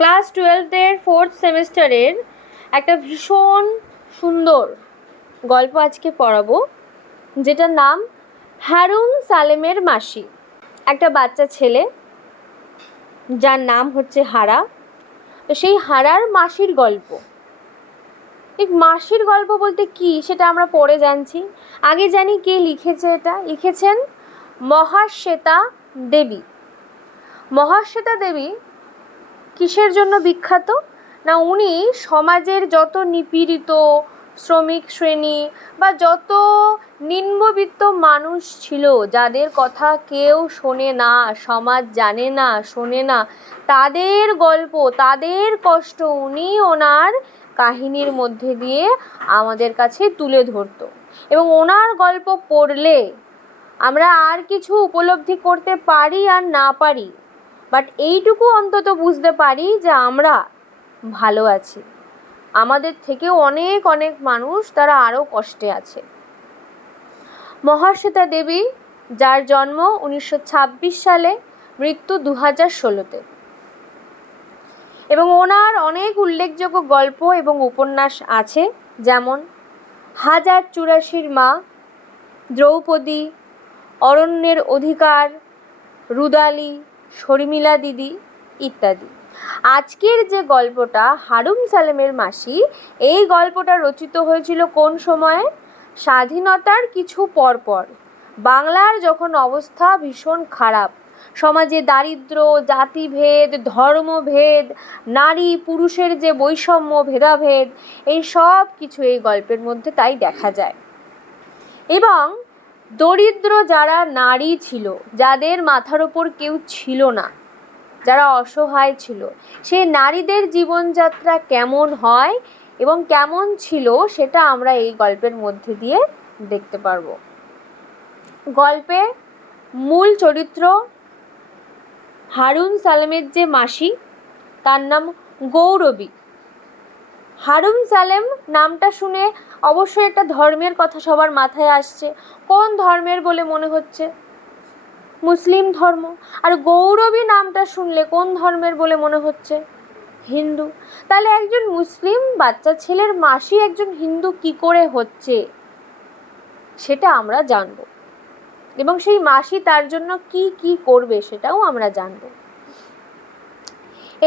Class 12-এর 4th সেমিস্টারের একটা ভীষণ সুন্দর গল্প আজকে পড়াবো, যেটার নাম হারুন সালেমের মাসি। একটা বাচ্চা ছেলে যার নাম হচ্ছে হারা। তো সেই হারার মাসির গল্প। এই মাসির গল্প বলতে কি সেটা আমরা পরে জানছি। আগে জানি কে লিখেছে। এটা লিখেছেন মহাশ্বেতা দেবী। মহাশ্বেতা দেবী কিসের জন্য বিখ্যাত? না, উনি সমাজের যত নিপীড়িত শ্রমিক শ্রেণী বা যত নিম্নবিত্ত মানুষ ছিল, যাদের কথা কেউ শোনে না, সমাজ জানে না, শোনে না, তাদের গল্প, তাদের কষ্ট উনি ওনার কাহিনীর মধ্যে দিয়ে আমাদের কাছে তুলে ধরত। এবং ওনার গল্প পড়লে আমরা আর কিছু উপলব্ধি করতে পারি আর না পারি, বাট এইটুকু অন্তত বুঝতে পারি যে আমরা ভালো আছি। আমাদের থেকেও অনেক অনেক মানুষ তারা আরও কষ্টে আছে। মহাশ্বেতা দেবী, যার জন্ম 1926 সালে, মৃত্যু 2016-তে, এবং ওনার অনেক উল্লেখযোগ্য গল্প এবং উপন্যাস আছে, যেমন হাজার চুরাশির মা, দ্রৌপদী, অরণ্যের অধিকার, রুদালি, শর্মিলা দিদি ইত্যাদি। আজকের যে গল্পটা হারুন সালেমের মাসি, এই গল্পটা রচিত হয়েছিল কোন সময়ে? স্বাধীনতার কিছু পরপর। বাংলার যখন অবস্থা ভীষণ খারাপ, সমাজে দারিদ্র্য, জাতিভেদ, ধর্মভেদ, নারী পুরুষের যে বৈষম্য, ভেদাভেদ, এই সব কিছু এই গল্পের মধ্যে তাই দেখা যায়। এবং দরিদ্র যারা নারী ছিল, যাদের মাথার ওপর কেউ ছিল না, যারা অসহায় ছিল, সেই নারীদের জীবনযাত্রা কেমন হয় এবং কেমন ছিল সেটা আমরা এই গল্পের মধ্যে দিয়ে দেখতে পারবো। গল্পে মূল চরিত্র হারুন সালেমের যে মাসি, তার নাম গৌরবী। হারুন সালেম নামটা শুনে অবশ্যই একটা ধর্মের কথা সবার মাথায় আসছে। কোন ধর্মের বলে মনে হচ্ছে? মুসলিম ধর্ম। আর গৌরবী নামটা শুনলে কোন ধর্মের বলে মনে হচ্ছে? হিন্দু। তাহলে একজন মুসলিম বাচ্চা ছেলের মাসি একজন হিন্দু কি করে হচ্ছে সেটা আমরা জানব, এবং সেই মাসি তার জন্য কি কি করবে সেটাও আমরা জানব।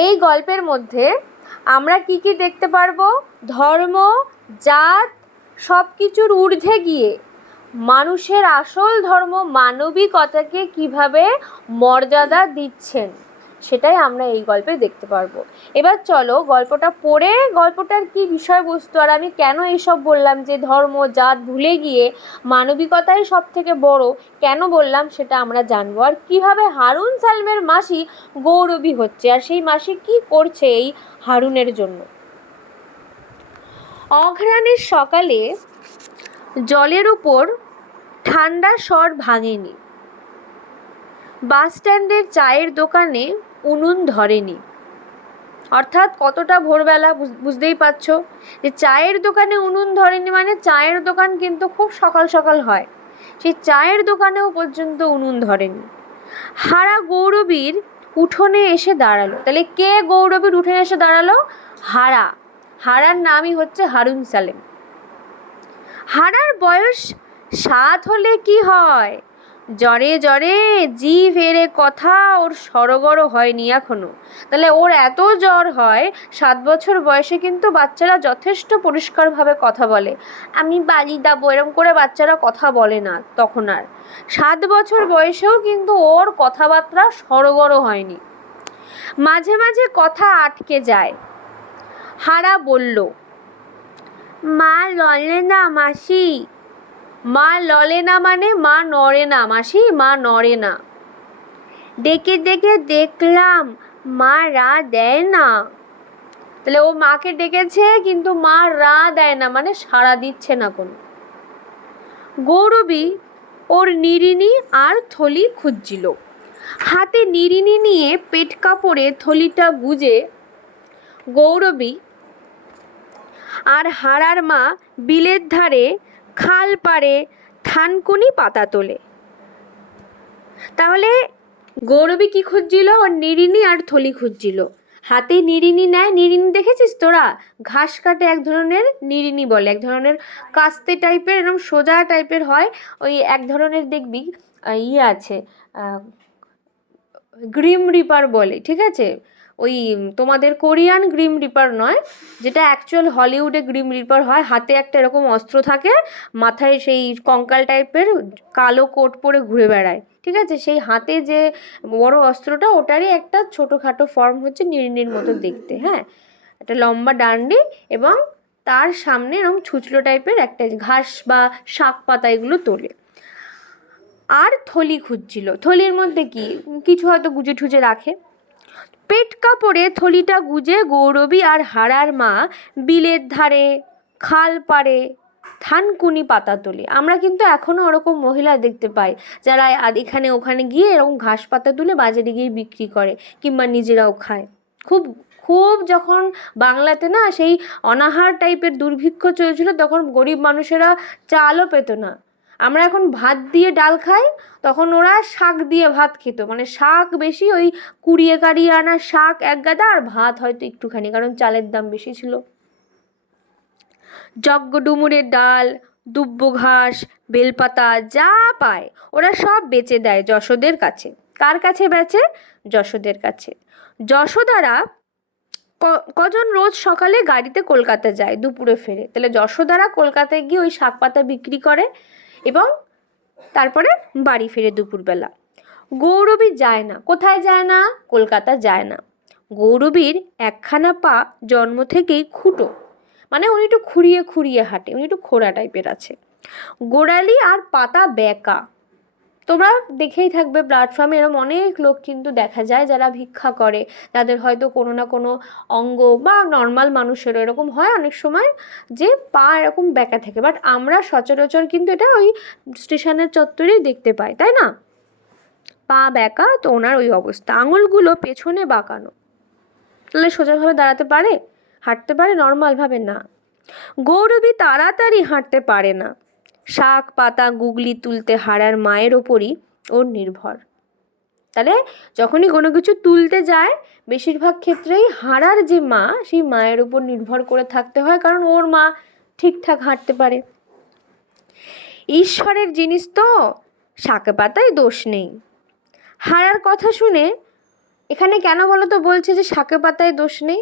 এই গল্পের মধ্যে আমরা কি কি দেখতে পারবো? ধর্ম, জাত সব কিছুর ঊর্ধ্বে গিয়ে মানুষের আসল ধর্ম মানবিকতাকে কিভাবে মর্যাদা দিচ্ছেন সেটাই আমরা এই গল্পে দেখতে পারবো। এবার চলো গল্পটা পড়ে গল্পটার কি বিষয়বস্তু, আর আমি কেন এইসব বললাম যে ধর্ম জাত ভুলে গিয়ে মানবিকতাই সব থেকে বড়, কেন বললাম সেটা আমরা জানবো। আর কিভাবে হারুন সালেমের মাসি গৌরবী হচ্ছে, আর সেই মাসি কি করছে এই হারুনের জন্য। অঘ্রাণের সকালে জলের উপর ঠান্ডা স্বর ভাঙেনি। বাস স্ট্যান্ডের চায়ের দোকানে উনুন ধরেনি। অর্থাৎ কতটা ভোরবেলা, বুঝতেই পারছো যে চায়ের দোকানে উনুন ধরেনি মানে চায়ের দোকান কিন্তু খুব সকাল সকাল হয়। সেই চায়ের দোকানেও পর্যন্ত উনুন ধরেনি। হারা গৌরবীর উঠোনে এসে দাঁড়ালো। তাহলে কে গৌরবীর উঠোনে এসে দাঁড়ালো? হারা। হারার নামই হচ্ছে হারুন সালেম। হারার বয়স 7 হলে কি হয়? জ্বরে জ্বরে জিভ এড়ে কথা ওর সড়গড় হয়নি এখনো। তাহলে ওর এত জ্বর হয়, 7 বছর বয়সে কিন্তু বাচ্চারা যথেষ্ট পরিষ্কারভাবে কথা বলে। আমি বালি দাবো এরকম করে বাচ্চারা কথা বলে না তখন আর। 7 বছর বয়সেও কিন্তু ওর কথাবার্তা সড়গড় হয়নি। মাঝে মাঝে কথা আটকে যায়। হারা বলল, মা ললে না মাসি। মা ললে না মানে মা নড়ে না মাসি, মা নড়ে না। ডেকে ডেকে দেখলাম মা রা দেয় না। তাহলে ও মাকে ডেকেছে কিন্তু মা রা দেয় না, মানে সাড়া দিচ্ছে না কোনো। গৌরবী ওর নিরিনি আর থলি খুঁজছিল। হাতে নিরিনি নিয়ে পেট কাপড়ে থলিটা গুজে গৌরবী আর হারার মা বিলের ধারে খাল পাড়ে থানকুনি পাতা তোলে। তাহলে গৌরবী কি খুঁজছিল? ওর নিড়িনি আর থলি খুঁজছিল। হাতে নিড়িনি নেয়, নিড়িনি দেখেছিস তোরা? ঘাস কাটে এক ধরনের নিড়িনি বলে, এক ধরনের কাস্তে টাইপের, এরকম সোজা টাইপের হয়। ওই এক ধরনের দেখবি ইয়ে আছে, গ্রিম রিপার বলে, ঠিক আছে? ওই তোমাদের কোরিয়ান গ্রিম রিপার নয়, যেটা অ্যাকচুয়াল হলিউডে গ্রিম রিপার হয়। হাতে একটা এরকম অস্ত্র থাকে, মাথায় সেই কঙ্কাল টাইপের কালো কোট পরে ঘুরে বেড়ায়, ঠিক আছে? সেই হাতে যে বড় অস্ত্রটা, ওটারই একটা ছোটোখাটো ফর্ম হচ্ছে নিড়িনির মতো দেখতে, হ্যাঁ। একটা লম্বা ডান্ডি এবং তার সামনে এরকম ছুঁচলো টাইপের একটা ঘাস বা শাক পাতা এগুলো তোলে। আর থলি খুঁজছিল, থলির মধ্যে কি কিছু হয়তো গুজে ঠুজে রাখে। পেট কাপড়ে থলিটা গুজে গৌরবী আর হারার মা বিলের ধারে, খাল পাড়ে থানকুনি পাতা তোলে। আমরা কিন্তু এখনও ওরকম মহিলা দেখতে পাই, যারা এখানে ওখানে গিয়ে এরকম ঘাস পাতা তুলে বাজারে গিয়ে বিক্রি করে, কিংবা নিজেরাও খায়। খুব খুব যখন বাংলাতে না সেই অনাহার টাইপের দুর্ভিক্ষ চলছিল, তখন গরিব মানুষেরা চালও পেত না। আমরা এখন ভাত দিয়ে ডাল খাই, তখন ওরা শাক দিয়ে ভাত খেত, মানে শাক বেশি, ওই কুড়িয়ে কাড়িয়ে আনা শাক এক গাদা, আর ভাত হয়তো একটুখানি, কারণ চালের দাম বেশি ছিল। যজ্ঞ ডুমুরের ডাল, দুব্বো ঘাস, বেলপাতা যা পায় ওরা সব বেচে দেয় যশোদের কাছে। কার কাছে বেচে? যশোদের কাছে। যশোদারা কজন রোজ সকালে গাড়িতে কলকাতা যায়, দুপুরে ফেরে, তাহলে যশোদারা কলকাতায় গিয়ে ওই শাক পাতা বিক্রি করে এবং তারপরে বাড়ি ফিরে দুপুরবেলা। গৌরবী যায় না। কোথায় যায় না? কলকাতা যায় না। গৌরবীর একখানা পা জন্ম থেকেই খুঁটো, মানে উনি একটু খুঁড়িয়ে খুঁড়িয়ে হাঁটে, উনি একটু খোড়া টাইপের আছে। গোড়ালি আর পাতা বেঁকা। তোমরা দেখেই থাকবে প্ল্যাটফর্মে এরকম অনেক লোক কিন্তু দেখা যায় যারা ভিক্ষা করে, তাদের হয়তো কোনো না কোনো অঙ্গ, বা নর্মাল মানুষেরও এরকম হয় অনেক সময় যে পা এরকম বেঁকা থাকে, বাট আমরা সচরাচর কিন্তু এটা ওই স্টেশনের চত্বরেই দেখতে পাই, তাই না? পা বেঁকা, তো ওনার ওই অবস্থা, আঙুলগুলো পেছনে বাঁকানো। তাহলে সোজাভাবে দাঁড়াতে পারে, হাঁটতে পারে নর্মালভাবে? না। গৌরবী তাড়াতাড়ি হাঁটতে পারে না। শাক পাতা গুগলি তুলতে হারার মায়ের ওপরই ওর নির্ভর। তাহলে যখনই কোনো কিছু তুলতে যায়, বেশিরভাগ ক্ষেত্রেই হারার যে মা, সেই মায়ের উপর নির্ভর করে থাকতে হয়, কারণ ওর মা ঠিকঠাক হাঁটতে পারে। ঈশ্বরের জিনিস তো, শাকে পাতায় দোষ নেই। হারার কথা শুনে এখানে কেন বলো তো বলছে যে শাকে পাতায় দোষ নেই?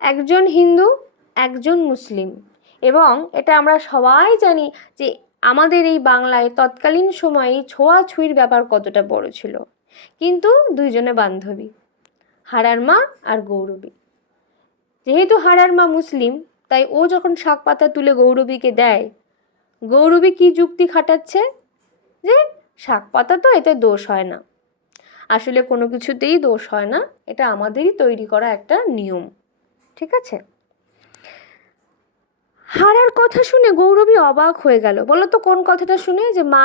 একজন হিন্দু, একজন মুসলিম, এবং এটা আমরা সবাই জানি যে আমাদের এই বাংলায় তৎকালীন সময়ে ছোঁয়াছুঁয়ির ব্যাপার কতটা বড় ছিল। কিন্তু দুইজনে বান্ধবী, হারার মা আর গৌরবী। যেহেতু হারার মা মুসলিম, তাই ও যখন শাক পাতা তুলে গৌরবীকে দেয়, গৌরবী কি যুক্তি খাটাচ্ছে? যে শাক পাতা তো, এতে দোষ হয় না। আসলে কোনো কিছুতেই দোষ হয় না, এটা আমাদেরই তৈরি করা একটা নিয়ম, ঠিক আছে? হারার কথা শুনে গৌরবী অবাক হয়ে গেল। বলো তো কোন কথাটা শুনে? যে মা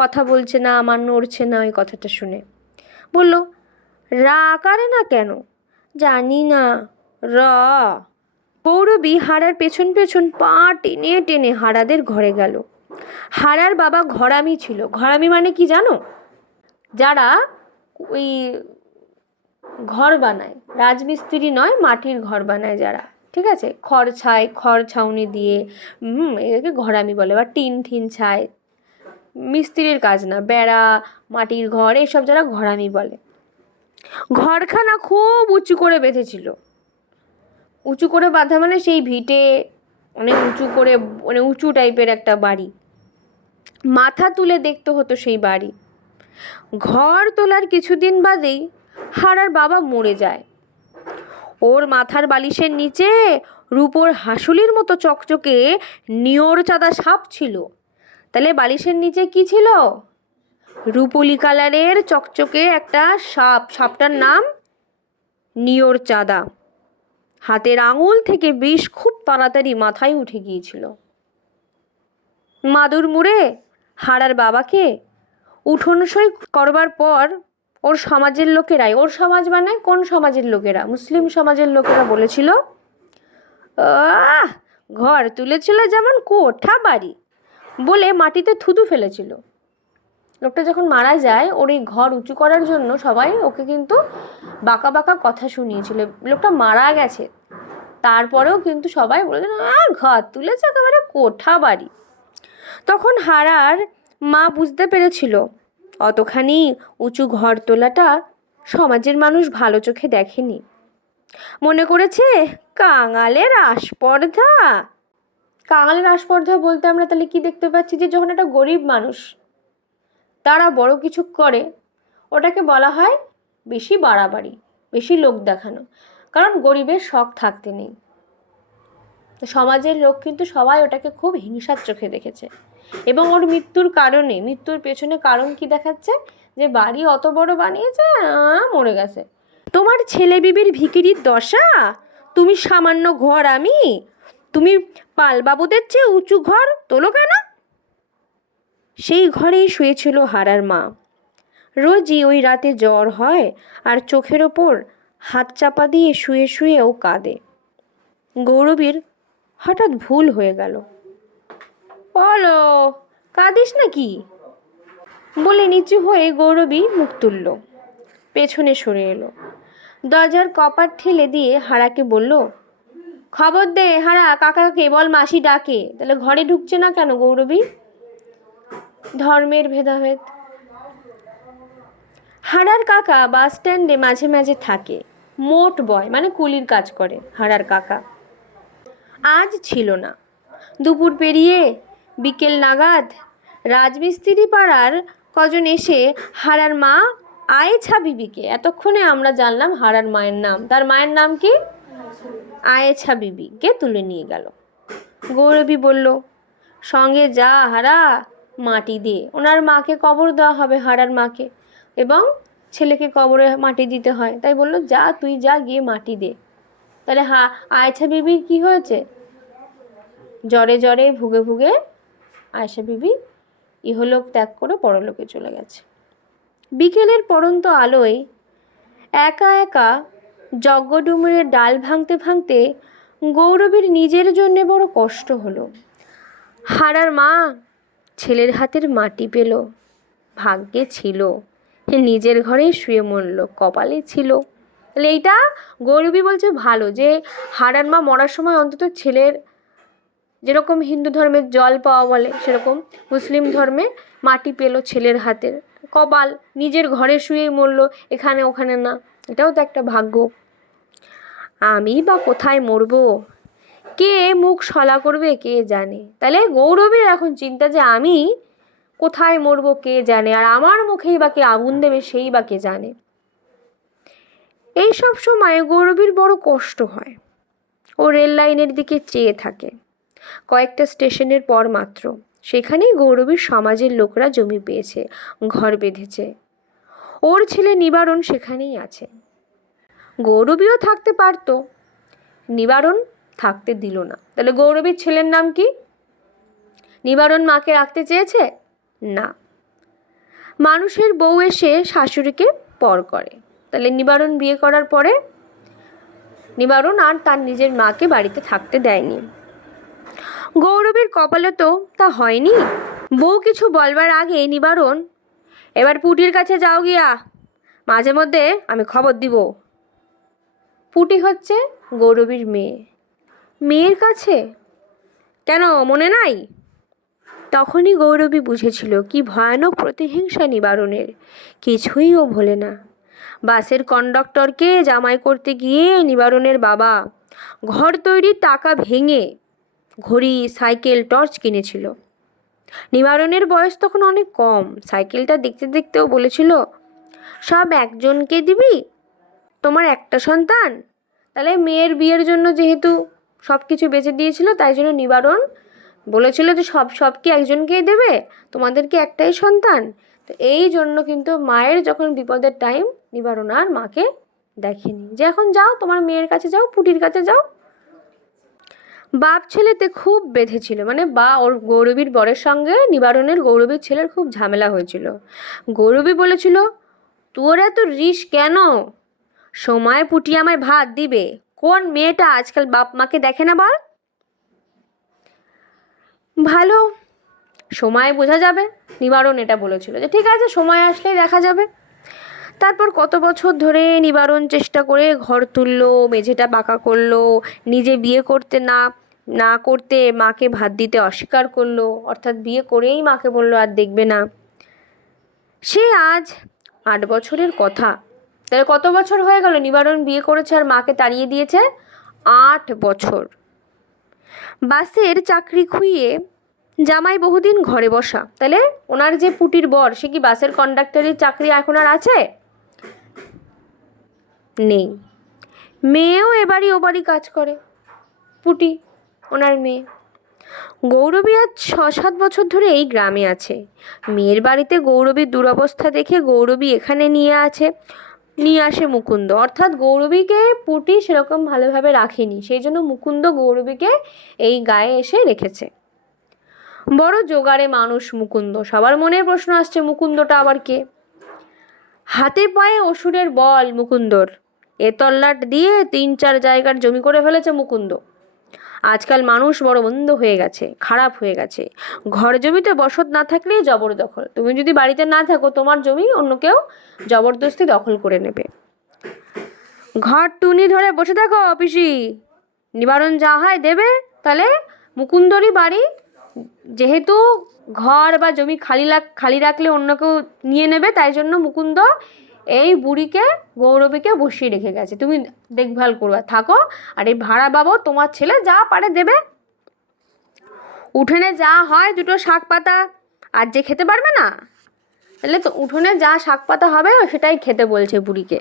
কথা বলছে না, আমার নড়ছে না, ওই কথাটা শুনে। বলল, রা আকারে না কেন? জানি না, র। গৌরবী হারার পেছন পেছন পা টেনে টেনে হারাদের ঘরে গেল। হারার বাবা ঘরামি ছিল। ঘরামি মানে কি জানো? যারা ওই ঘর বানায়, রাজমিস্ত্রি নয়, মাটির ঘর বানায় যারা, ঠিক আছে? খড় ছাই, খড় ছাউনি দিয়ে, এটাকে ঘরামি বলে। বা টিন ঠিন ছাই, মিস্ত্রির কাজ না, বেড়া, মাটির ঘর, এইসব যারা ঘরামি বলে। ঘরখানা খুব উঁচু করে বেঁধেছিল। উঁচু করে বাঁধা মানে সেই ভিটে অনেক উঁচু করে, মানে উঁচু টাইপের একটা বাড়ি। মাথা তুলে দেখতে হতো সেই বাড়ি। ঘর তোলার কিছুদিন বাদেই হারার বাবা মরে যায়। ওর মাথার বালিশের নিচে রূপোর হাসুলির মতো চকচকে নিয়র চাঁদা সাপ ছিল। তাহলে বালিশের নিচে কি ছিল? রূপোলি কালারের চকচকে একটা সাপ। সাপটার নাম নিয়র চাঁদা। হাতের আঙুল থেকে বিষ খুব তাড়াতাড়ি মাথায় উঠে গিয়েছিল। মাদুর মুড়ে হারার বাবাকে উঠোন সই করবার পর ওর সমাজের লোকেরাই, ওর সমাজ মানে কোন সমাজের লোকেরা? মুসলিম সমাজের লোকেরা বলেছিল, ঘর তুলেছিল যেমন কোঠা বাড়ি, বলে মাটিতে থুতু ফেলেছিল। লোকটা যখন মারা যায় ওর এই ঘর উঁচু করার জন্য সবাই ওকে কিন্তু বাঁকা বাঁকা কথা শুনিয়েছিল। লোকটা মারা গেছে তারপরেও কিন্তু সবাই বলেছিল ঘর তুলেছে একেবারে কোঠা বাড়ি। তখন হারার মা বুঝতে পেরেছিল অতখানি উঁচু ঘর তোলাটা সমাজের মানুষ ভালো চোখে দেখেনি। মনে করেছে কাঙালের আস্পর্ধা। কাঙালের আস্পর্ধা বলতে আমরা তাহলে কি দেখতে পাচ্ছি, যে যখন একটা গরিব মানুষ তারা বড় কিছু করে ওটাকে বলা হয় বেশি বাড়াবাড়ি, বেশি লোক দেখানো, কারণ গরিবের শখ থাকতে নেই। সমাজের লোক কিন্তু সবাই ওটাকে খুব হিংসার চোখে দেখেছে এবং ওর মৃত্যুর পেছনে কারণ কি দেখাচ্ছে, যে বাড়ি অত বড় বানিয়েছে মরে গেছে। তোমার ছেলে বিবির ভিখিরির দশা, তুমি সামান্য ঘর, তুমি পালবাবুদের চেয়ে উঁচু ঘর তোলো কেন? সেই ঘরেই শুয়েছিল হারার মা। রোজই ওই রাতে জ্বর হয় আর চোখের ওপর হাত চাপা দিয়ে শুয়ে শুয়ে ও কাঁদে। গৌরবীর হঠাৎ ভুল হয়ে গেল। বলো কাঁদিস নাকি বলে নিচু হয়ে গৌরবী মুখ তুলল, পেছনে সরে এলো, দরজার কপাট ঠেলে দিয়ে হারাকে বলল, খবর দে হারা, কাকাকে বল মাসি ডাকে। তাহলে ঘরে ঢুকছে না কেন গৌরবী? ধর্মের ভেদাভেদ। হারার কাকা বাস স্ট্যান্ডে মাঝে মাঝে থাকে, মোট বয় মানে কুলির কাজ করে হারার কাকা। আজ ছিল না। দুপুর পেরিয়ে বিকেল নাগাদ রাজমিস্ত্রি পাড়ার কজন এসে হারার মা আয়েছা বিবিকে, এতক্ষণে আমরা জানলাম হারার মায়ের নাম, তার মায়ের নাম কি আয়েছা বিবিকে তুলে নিয়ে গেল। গৌরবী বলল, সঙ্গে যা হারা, মাটি দিয়ে ওনার মাকে কবর দেওয়া হবে, হারার মাকে, এবং ছেলেকে কবরে মাটি দিতে হয়, তাই বলল যা তুই যা গিয়ে মাটি দে। তাহলে আয়েছা বিবির কি হয়েছে? জ্বরে জ্বরে ভুগে ভুগে আয়েশা বিবি ইহলোক ত্যাগ করে পরলোকে চলে গেছে। বিকেলের পড়ন্ত আলোয় একা একা যজ্ঞডুমুরের ডাল ভাঙতে ভাঙতে গৌরবীর নিজের জন্যে বড় কষ্ট হলো। হারার মা ছেলের হাতের মাটি পেল, ভাগ্যে ছিল, নিজের ঘরেই শুয়ে মরল, কপালে ছিল। তাহলে এইটা গৌরবী বলছে ভালো, যে হারার মা মরার সময় অন্তত ছেলের, যেরকম হিন্দু ধর্মের জল পাওয়া বলে সেরকম মুসলিম ধর্মে মাটি পেল ছেলের হাতের, কপাল, নিজের ঘরে শুয়েই মরল, এখানে ওখানে না, এটাও তো একটা ভাগ্য। আমি বা কোথায় মরবো, কে মুখ সলা করবে কে জানে। তাহলে গৌরবীর এখন চিন্তা যে আমি কোথায় মরবো কে জানে, আর আমার মুখেই বা কে আগুন দেবে সেই বা কে জানে। এই সব সময় গৌরবীর বড় কষ্ট হয়। ও রেল লাইনের দিকে চেয়ে থাকে। কয়েকটা স্টেশনের পর মাত্র সেখানেই গৌরবীর সমাজের লোকরা জমি পেয়েছে, ঘর বেঁধেছে। ওর ছেলে নিবারণ সেখানেই আছে। গৌরবীও থাকতে পারত, নিবারণ থাকতে দিল না। তাহলে গৌরবীর ছেলের নাম কি? নিবারণ মাকে রাখতে চেয়েছে না। মানুষের বউ এসে শাশুড়িকে পর করে, তাহলে নিবারণ বিয়ে করার পরে নিবারণ আর তার নিজের মাকে বাড়িতে থাকতে দেয়নি। গৌরবীর কপালে তো তা হয়নি। বউ কিছু বলবার আগে নিবারণ, এবার পুটির কাছে যাও গিয়া, মাঝে মধ্যে আমি খবর দিব। পুটি হচ্ছে গৌরবীর মেয়ে। মেয়ের কাছে কেন মনে নাই? তখনই গৌরবী বুঝেছিল কি ভয়ানক প্রতিহিংসা নিবারণের। কিছুই ও ভোলে না। বাসের কন্ডাক্টরকে জামাই করতে গিয়ে নিবারণের বাবা ঘর তৈরির টাকা ভেঙে ঘড়ি, সাইকেল, টর্চ কিনেছিল। নিবারণের বয়স তখন অনেক কম। সাইকেলটা দেখতে দেখতেও বলেছিল, সব একজনকে দিবি, তোমার একটা সন্তান। তাহলে মেয়ের বিয়ের জন্য যেহেতু সব কিছু বেঁচে দিয়েছিল, তাই জন্য নিবারণ বলেছিল যে সব কি একজনকেই দেবে, তোমাদেরকে একটাই সন্তান। তো এই জন্য কিন্তু মায়ের যখন বিপদের টাইম, নিবারণ আর মাকে দেখেনি, যে এখন যাও তোমার মেয়ের কাছে যাও, পুটির কাছে যাও। বাপ ছেলেতে খুব বেঁধেছিল, মানে ওর গৌরবীর বরের সঙ্গে নিবারণের গৌরবীর ছেলের খুব ঝামেলা হয়েছিল। গৌরবী বলেছিল, তোর এত রিস কেন? সময় পুটি আমায় ভাত দিবে। কোন মেয়েটা আজকাল বাপ মাকে দেখে না বল? ভালো সময় বোঝা যাবে। নিবারণ এটা বলেছিল যে ঠিক আছে, সময় আসলেই দেখা যাবে। তারপর কত বছর ধরে নিবারণ চেষ্টা করে ঘর তুললো, মেঝেটা পাকা করলো, নিজে বিয়ে করতে না না করতে মাকে ভাত দিতে অস্বীকার করলো, অর্থাৎ বিয়ে করেই মাকে বললো আর দেখবে না। সে আজ 8 বছরের কথা। তাহলে কত বছর হয়ে গেল নিবারণ বিয়ে করেছে আর মাকে তাড়িয়ে দিয়েছে? 8 বছর। বাসের চাকরি খুইয়ে জামাই বহুদিন ঘরে বসা। তাহলে ওনার যে পুটির বর, সে কি বাসের কন্ডাক্টরের চাকরি এখন আর আছে? নেই। মেয়েও এবারই ওবারই কাজ করে, পুটি ওনার মেয়ে। গৌরবী আজ 6-7 বছর ধরে এই গ্রামে আছে। মেয়ের বাড়িতে গৌরবীর দুরবস্থা দেখে গৌরবী এখানে নিয়ে আসে মুকুন্দ। অর্থাৎ গৌরবীকে পুটি সেরকম ভালোভাবে রাখেনি, সেই জন্য মুকুন্দ গৌরবীকে এই গায়ে এসে রেখেছে। বড় জোগাড়ে মানুষ মুকুন্দ। সবার মনে প্রশ্ন আসছে, মুকুন্দটা আবার কে? হাতে পায়ে অসুরের বল মুকুন্দর। এ তল্লাট দিয়ে 3-4 জায়গার জমি করে ফেলেছে মুকুন্দ। আজকাল মানুষ বড় মন্দ হয়ে গেছে, খারাপ হয়ে গেছে। ঘর জমিতে বসত না থাকলেই জবরদখল। তুমি যদি বাড়িতে না থাকো, তোমার জমি অন্য কেউ জবরদস্তি দখল করে নেবে। ঘর টুনি ধরে বসে থাকো পিসি, নিবারণ যা হয় দেবে। তাহলে মুকুন্দরই বাড়ি, যেহেতু ঘর বা জমি খালি রাখলে অন্য কেউ নিয়ে নেবে, তাই জন্য মুকুন্দ এই বুড়িকে গৌরবীকে বসিয়ে রেখে গেছে। তুমি দেখভাল করবে, থাকো, আর এই ভাড়া বাবদ তোমার ছেলে যা পারে দেবে। উঠোনে যা হয় 2টো শাক পাতা আর যে খেতে পারবে না, তাহলে তো উঠোনে যা শাক পাতা হবে সেটাই খেতে বলছে বুড়িকে।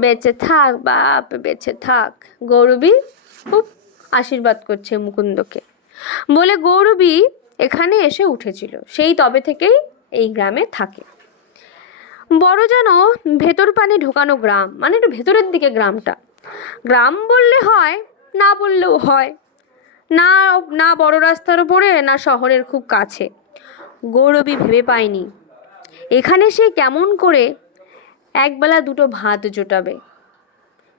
বেঁচে থাক বাপ, বেঁচে থাক। গৌরবী খুব আশীর্বাদ করছে মুকুন্দকে বলে গৌরবী এখানে এসে উঠেছিল। সেই তবে থেকেই এই গ্রামে থাকে। বড় যেন ভেতর পানে ঢোকানো গ্রাম, মানে একটু ভেতরের দিকে গ্রামটা। গ্রাম বললে হয়, না বললেও হয়। না না বড় রাস্তার ওপরে, না শহরের খুব কাছে। গৌরবী ভেবে পায়নি এখানে সে কেমন করে একবেলা 2টো ভাত জোটাবে।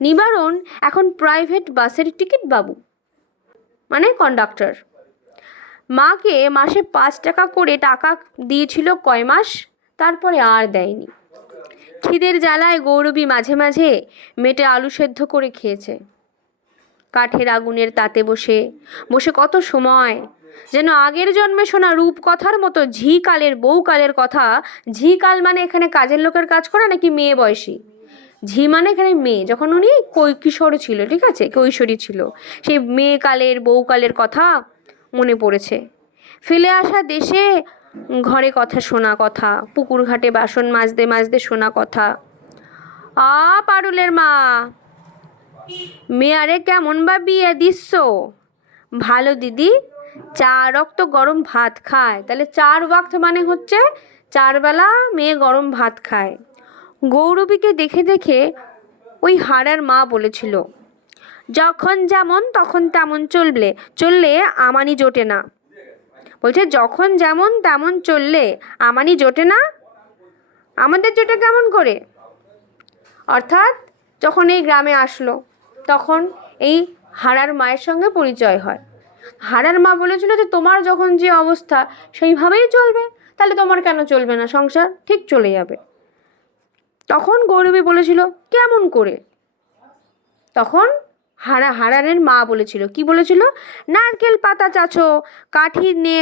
নিবারণ এখন প্রাইভেট বাসের টিকিট বাবু, মানে কন্ডাক্টর। মাকে মাসে 5 টাকা করে টাকা দিয়েছিল কয় মাস, তারপরে আর দেয়নি। খিদের জ্বালায় গৌরবী মাঝে মাঝে মেটে আলু সেদ্ধ করে খেয়েছে। কাঠের আগুনের তাতে বসে বসে কত সময় যেন আগের জন্মে শোনা রূপকথার মতো ঝিকালের বউকালের কথা। ঝিকাল মানে এখানে কাজের লোকের কাজ করে নাকি মেয়ে বয়সী? ঝি মানে এখানে মেয়ে, যখন উনি কিশোর ছিল, ঠিক আছে, কৈশোরী ছিল, সেই মেয়েকালের বউকালের কথা মনে পড়েছে। ফেলে আসা দেশে ঘরে কথা শোনা কথা, পুকুর ঘাটে বাসন মাজতে মাজতে শোনা কথা। পারুলের মা, মেয়ারে কেমন বা বিয়ে দিচ্ছ? ভালো দিদি, 4 ওয়াক্ত গরম ভাত খায়। তাহলে 4 ওয়াক্ত মানে হচ্ছে 4 বেলা মেয়ে গরম ভাত খায়। গৌরবীকে দেখে দেখে ওই হারার মা বলেছিল, যখন যেমন তখন তেমন চললে আমানি জোটে না। বলছে যখন যেমন তেমন চললে আমানি জোটে না। আমাদের জোটে কেমন করে? অর্থাৎ যখন এই গ্রামে আসলো তখন এই হারার মায়ের সঙ্গে পরিচয় হয়। হারার মা বলেছিল যে তোমার যখন যে অবস্থা সেইভাবেই চলবে, তাহলে তোমার কেন চলবে না সংসার? ঠিক চলে যাবে। তখন গৌরবী বলেছিল কেমন করে? তখন হারানের মা বলেছিল, কি বলেছিল? নারকেল পাতা চাছো, কাঠি নিয়ে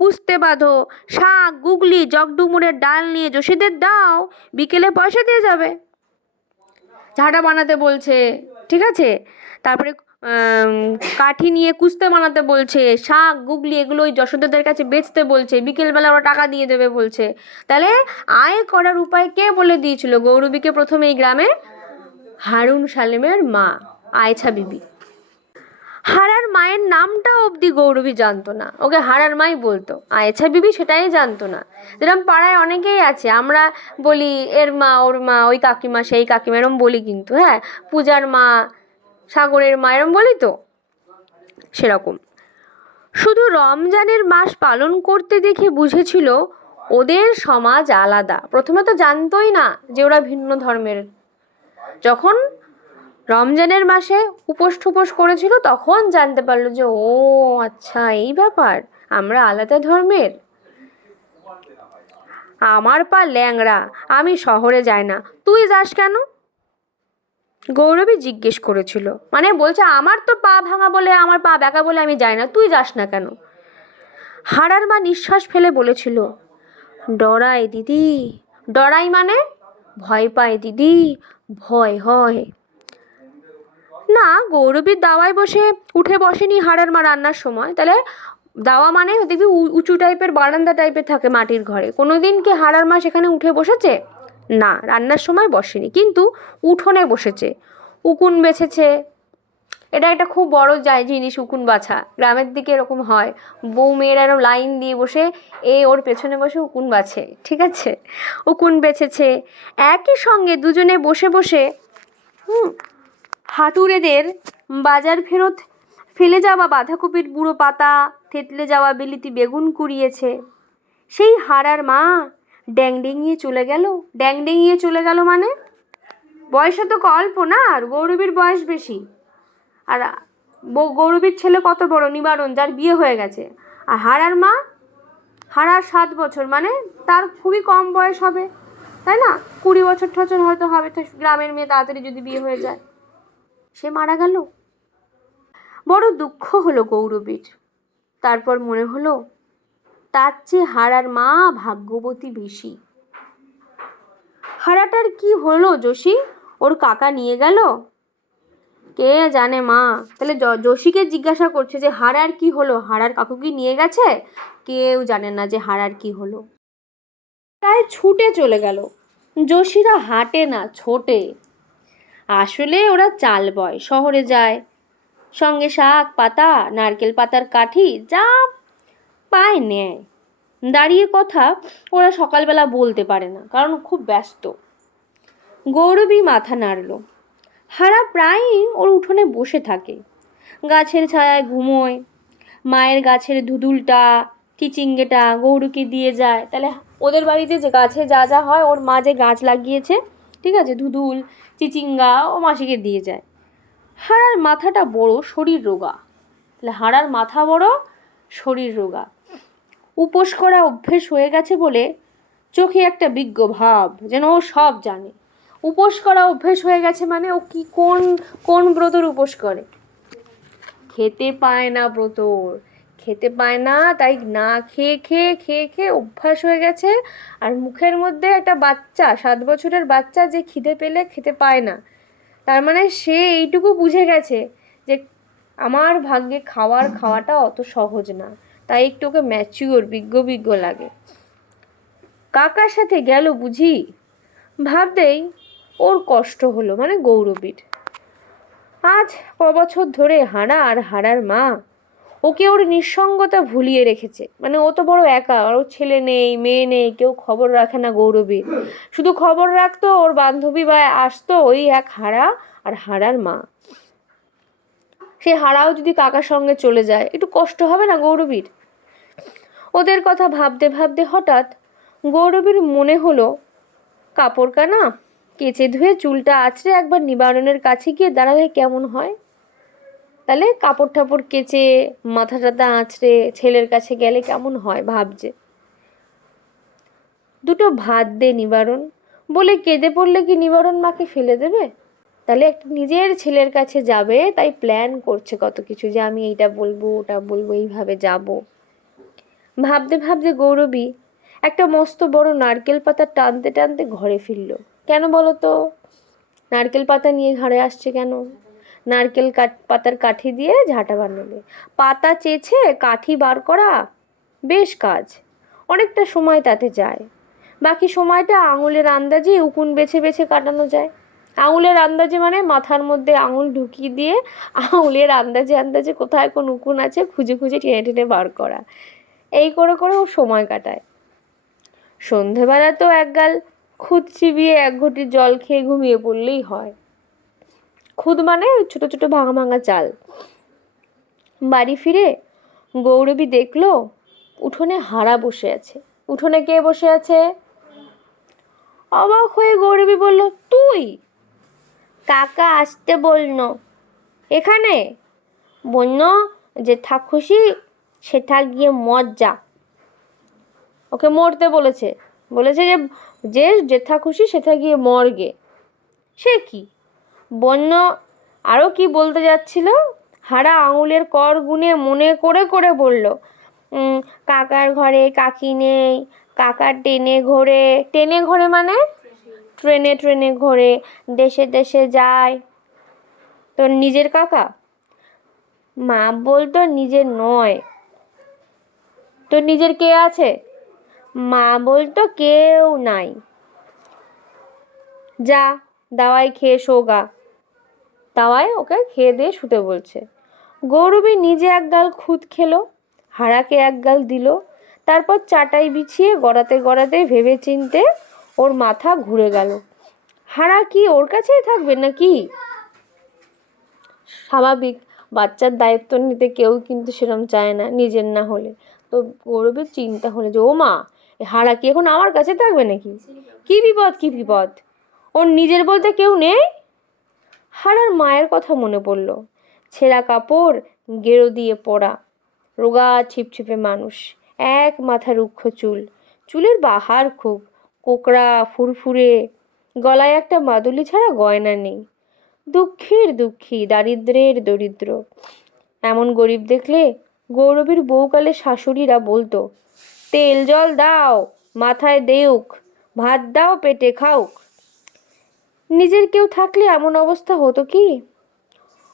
কুস্তে বাঁধো, শাক গুগলি জগডুমুরের ডাল নিয়ে জোশীদের দাও, বিকেলে পয়সা দিয়ে যাবে। ঝাঁটা বানাতে বলছে, ঠিক আছে, তারপরে কাঠি নিয়ে কুস্তে বানাতে বলছে, শাক গুগলি এগুলো ওই যশোদাদের কাছে বেচতে বলছে, বিকেলবেলা ওরা টাকা দিয়ে দেবে বলছে। তাহলে আয় করার উপায় কে বলে দিয়েছিল গৌরবীকে প্রথমে এই গ্রামে? হারুন সালেমের মা আয়েছা বিবি। হারার মায়ের নামটা অবধি গৌরবী জানতো না, ওকে হারার মাই বলতো। আয়েছা বিবি সেটাই জানতো না। যেরকম পাড়ায় অনেকেই আছে, আমরা বলি এর মা, ওর মা, ওই কাকিমা, সেই কাকিমা, এরম বলি কিন্তু, হ্যাঁ, পূজার মা, সাগরের মা, এরম বলি তো। সেরকম শুধু রমজানের মাস পালন করতে দেখে বুঝেছিল ওদের সমাজ আলাদা। প্রথমে তো জানতোই না যে ওরা ভিন্ন ধর্মের। যখন রমজানের মাসে উপোস টুপোস করেছিল, তখন জানতে পারলো যে ও আচ্ছা এই ব্যাপার, আমরা আলাদা ধর্মের। আমার পা ল্যাংড়া, আমি শহরে যাই না, তুই যাস কেন? গৌরবী জিজ্ঞেস করেছিল, মানে বলছে আমার তো পা ভাঙা বলে, আমার পা ব্যাকা বলে আমি যাই না, তুই যাস না কেন? হারার মা নিঃশ্বাস ফেলে বলেছিল, ডরাই দিদি। ডরাই মানে? ভয় পায় দিদি, ভয় হয়। না, গৌরবীর দাওয়ায় উঠে বসেনি হারার মা রান্নার সময়। তাহলে দাওয়া মানে দেখবি উঁচু টাইপের বারান্দা টাইপের থাকে মাটির ঘরে, কোনোদিন কি হারার মা সেখানে উঠে বসেছে? না, রান্নার সময় বসেনি, কিন্তু উঠোনে বসেছে, উকুন বেছেছে। এটা একটা খুব বড় জিনিস, উকুন বাছা। গ্রামের দিকে এরকম হয়, বউ মেয়েরা এরকম লাইন দিয়ে বসে ওর পেছনে বসে উকুন বাছে, ঠিক আছে? উকুন বেছেছে। একই সঙ্গে দুজনে বসে বসে হাটুরেদের বাজার ফেরত ফেলে যাওয়া বাঁধাকপির বুড়ো পাতা, থেতলে যাওয়া বিলিতি বেগুন কুড়িয়েছে। সেই হারার মা ড্যাংডেঙিয়ে চলে গেল। ড্যাংডেঙিয়ে চলে গেল মানে? বয়সে তো অল্প না, আর গৌরবীর বয়স বেশি। আর গৌরবীর ছেলে কত বড়, নিবারণ, যার বিয়ে হয়ে গেছে। আর হারার মা, হারার 7 বছর, মানে তার খুবই কম বয়স হবে, তাই না? 20 বছর ঠছর হয়তো হবে, তো গ্রামের মেয়ে তাড়াতাড়ি যদি বিয়ে হয়ে যায়। সে মারা গেল। বড় দুঃখ হলো গৌরবীর। তারপর মনে হলো তার চেয়ে হারার মা ভাগ্যবতী বেশি। হারাটার কি হলো যোশী? ওর কাকা নিয়ে গেল? কে জানে মা। তাহলে যোশীকে জিজ্ঞাসা করছে যে হারার কি হলো, হারার কাকু কি নিয়ে গেছে? কেউ জানে না যে হারার কি হলো। তাই ছুটে চলে গেল। যোশীরা হাঁটে না, ছোটে। আসলে ওরা চাল বয়, শহরে যায়, সঙ্গে শাক পাতা, নারকেল পাতার কাঠি যা পায় নেয়। দাঁড়িয়ে কথা ওরা সকালবেলা বলতে পারে না, কারণ খুব ব্যস্ত। গৌরবী মাথা নাড়ল। হারা প্রায়ই ওর উঠোনে বসে থাকে, গাছের ছায়ায় ঘুমোয়। মায়ের গাছের ধুদুলটা, চিচিঙ্গেটা গৌরুকে দিয়ে যায়। তাহলে ওদের বাড়িতে যে গাছে যা যা হয়, ওর মা যে গাছ লাগিয়েছে, ঠিক আছে, ধুদুল চিচিঙ্গা, ও মাসিকে দিয়ে যায়। হারার মাথাটা বড়, শরীর রোগা। তাহলে হারার মাথা বড়, শরীর রোগা। উপোস করা অভ্যেস হয়ে গেছে বলে চোখে একটা বিজ্ঞ ভাব, যেন ও সব জানে। উপোস করা অভ্যেস হয়ে গেছে মানে ও কি কোন কোন ব্রতর উপোস করে? খেতে পায় না ব্রতর, খেতে পায় না, তাই না খেয়ে খেয়ে খেয়ে খেয়ে অভ্যাস হয়ে গেছে। আর মুখের মধ্যে একটা বাচ্চা, 7 বছরের বাচ্চা যে খিদে পেলে খেতে পায় না, তার মানে সে এইটুকু বুঝে গেছে যে আমার ভাগ্যে খাওয়াটা অত সহজ না, তাই একটু ওকে ম্যাচিওর বিজ্ঞ লাগে। কাকার সাথে গেল বুঝি? ভাবতেই ওর কষ্ট হলো, মানে গৌরবীর। আজ বছর ধরে হারা আর হারার মা ওকে ওর নিঃসঙ্গতা ভুলিয়ে রেখেছে। মানে ও তো বড় একা, ওর ছেলে নেই, মেয়ে নেই, কেউ খবর রাখে না গৌরবীর। শুধু খবর রাখতো ওর বান্ধবী বা আসতো ওই এক হারা আর হারার মা। সে হারাও যদি কাকার সঙ্গে চলে যায়, একটু কষ্ট হবে না গৌরবীর? ওদের কথা ভাবতে ভাবতে হঠাৎ গৌরবীর মনে হলো কাপড় কানা কেচে ধুয়ে চুলটা আঁচড়ে একবার নিবারণের কাছে গিয়ে দাঁড়ালে কেমন হয়। তাহলে কাপড় ঠাপড় কেচে মাথা টাথা আঁচড়ে ছেলের কাছে গেলে কেমন হয় ভাবছে। দুটো ভাত দে নিবারণ বলে কেঁদে পড়লে কি নিবারণ মাকে ফেলে দেবে? তাহলে একটা নিজের ছেলের কাছে যাবে, তাই প্ল্যান করছে কত কিছু, যে আমি এইটা বলবো ওটা বলবো, এইভাবে যাব। ভাবতে ভাবতে গৌরবী একটা মস্ত বড় নারকেল পাতা টানতে টানতে ঘরে ফিরল। কেন বলো তো? নারকেল পাতা নিয়ে ঘরে আসছে কেন? নারকেল পাতার কাঠি দিয়ে ঝাঁটা বানাবে। পাতা চেয়েছে, কাঠি বার করা বেশ কাজ, অনেকটা সময় তাতে যায়। বাকি সময়টা আঙুলের আন্দাজে উকুন বেছে বেছে কাটানো যায়। আঙুলের আন্দাজে মানে মাথার মধ্যে আঙুল ঢুকিয়ে দিয়ে আঙুলের আন্দাজে আন্দাজে কোথায় কোন উকুন আছে খুঁজে খুঁজে টেনে টেনে বার করা। এই করে করে ও সময় কাটায়। সন্ধেবেলা তো একগাল খুদ চিবিয়ে 1 ঘটি জল খেয়ে ঘুমিয়ে পড়লেই হয়। খুদ মানে ছোট ছোট ভাঙা ভাঙা চাল। বাড়ি ফিরে গৌরবী দেখলো উঠোনে হারা বসে আছে। উঠোনে কে বসে আছে? অবাক হয়ে গৌরবী বলল, তুই? কাকা আসতে বলল। এখানে বলল যেথা খুশি সেথা গিয়ে মর যা। ওকে মরতে বলেছে, বলেছে যে যেথা খুশি সেথা গিয়ে মরগে। সে কি বন্য, আরও কি বলতে যাচ্ছিল। হারা আঙুলের কর গুনে মনে করে করে বলল, কাকার ঘরে কাকি নেই, কাকার টেনে ঘোরে মানে ট্রেনে ট্রেনে ঘোরে, দেশে দেশে যায়। তোর নিজের কাকা? মা বলতো নিজের নয়। তোর নিজের কে আছে? মা বলতো কেউ নাই। যা দাওয়াই খেয়ে শোগা। দাওয়াই ওকে খেয়ে দিয়ে শুতে বলছে। গৌরবী নিজে এক গাল খুদ খেলো, হারাকে এক গাল দিল, তারপর চাটাই বিছিয়ে গড়াতে গড়াতে ভেবে চিনতে ওর মাথা ঘুরে গেল। হারা কি ওর কাছেই থাকবে নাকি? স্বাভাবিক, বাচ্চার দায়িত্ব নিতে কেউ কিন্তু সেরম চায় না নিজের না হলে। তো গৌরবের চিন্তা হলো যে ও মা, হারা কি এখন আমার কাছে থাকবে নাকি? কি বিপদ কি বিপদ, ওর নিজের বলতে কেউ নেই। হারার মায়ের কথা মনে পড়ল। ছেঁড়া কাপড়, গেরো দিয়ে পরা, রোগা ছিপছিপে মানুষ, এক মাথা রুক্ষ চুল, চুলের বাহার খুব কোকড়া ফুরফুরে, গলায় একটা মাদুলি ছাড়া গয়না নেই। দুঃখীর দুঃখী, দারিদ্রের দরিদ্র। এমন গরিব দেখলে গৌরবীর বউকালে শাশুড়িরা বলতো, তেল জল দাও মাথায় দেউক, ভাত দাও পেটে খাউক। নিজের কেউ থাকলে এমন অবস্থা হতো কি?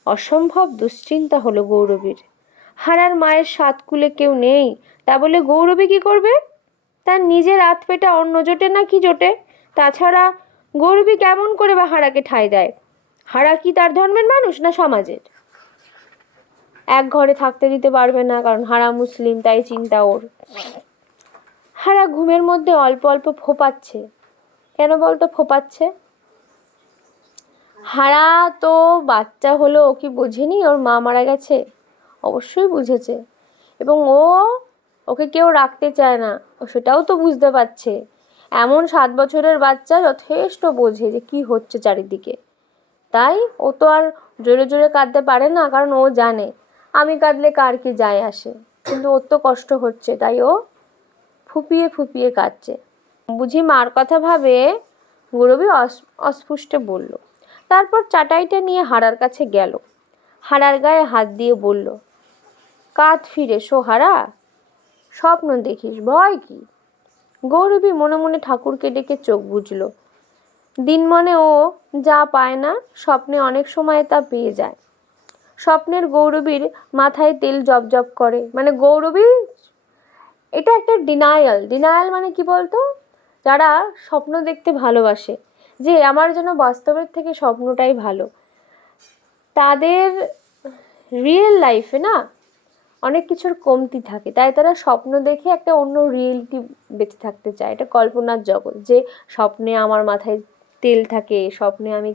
অসম্ভব দুশ্চিন্তা হলো গৌরবীর। হারার মায়ের সাতকুলে কেউ নেই, তা বলে গৌরবী কি করবে? তার নিজের আত পেটা অন্ন জোটে না কি জোটে? তাছাড়া গৌরবী কেমন করে বা হারাকে ঠাঁই দেয়? হারা কি তার ধর্মের মানুষ না সমাজের? এক ঘরে থাকতে দিতে পারবে না, কারণ হারা মুসলিম, তাই চিন্তা ওর। হারা ঘুমের মধ্যে অল্প অল্প ফোপাচ্ছে। কেন বলতো ফোপাচ্ছে? হারা তো বাচ্চা হলো, ও কি বোঝেনি ওর মা মারা গেছে? অবশ্যই বুঝেছে, এবং ওকে কেউ রাখতে চায় না, ও সেটাও তো বুঝতে পারছে। এমন 7 বছরের বাচ্চা যথেষ্ট বোঝে যে কি হচ্ছে চারিদিকে। তাই ও তো আর জোরে জোরে কাঁদতে পারে না, কারণ ও জানে আমি কাঁদলে কার কি যায় আসে। কিন্তু ওর তো কষ্ট হচ্ছে, তাই ও ফুপিয়ে ফুপিয়ে কাঁদছে। বুঝি মার কথা ভাবে গৌরবী অস্ফুটে বলল। তারপর চাটাইটা নিয়ে হারার কাছে গেল, হারার গায়ে হাত দিয়ে বলল, কাঁধ ফিরে শো হারা, স্বপ্ন দেখিস, ভয় কি? গৌরবী মনে মনে ঠাকুরকে ডেকে চোখ বুঝল। দিন মনে ও যা পায় না, স্বপ্নে অনেক সময় তা পেয়ে যায়। স্বপ্নের গৌরবীর মাথায় তেল জপজপ করে, মানে গৌরবী, এটা একটা ডিনায়াল মানে কি বলতো? যারা স্বপ্ন দেখতে ভালোবাসে, যে আমার জন্য বাস্তবের থেকে স্বপ্নটাই ভালো, তাদের রিয়েল লাইফে না অনেক কিছুর কমতি থাকে, তাই তারা স্বপ্ন দেখে একটা অন্য রিয়েলিটি বেঁচে থাকতে চায়। এটা কল্পনার জগৎ, যে স্বপ্নে আমার মাথায় তেল থাকে, স্বপ্নে আমি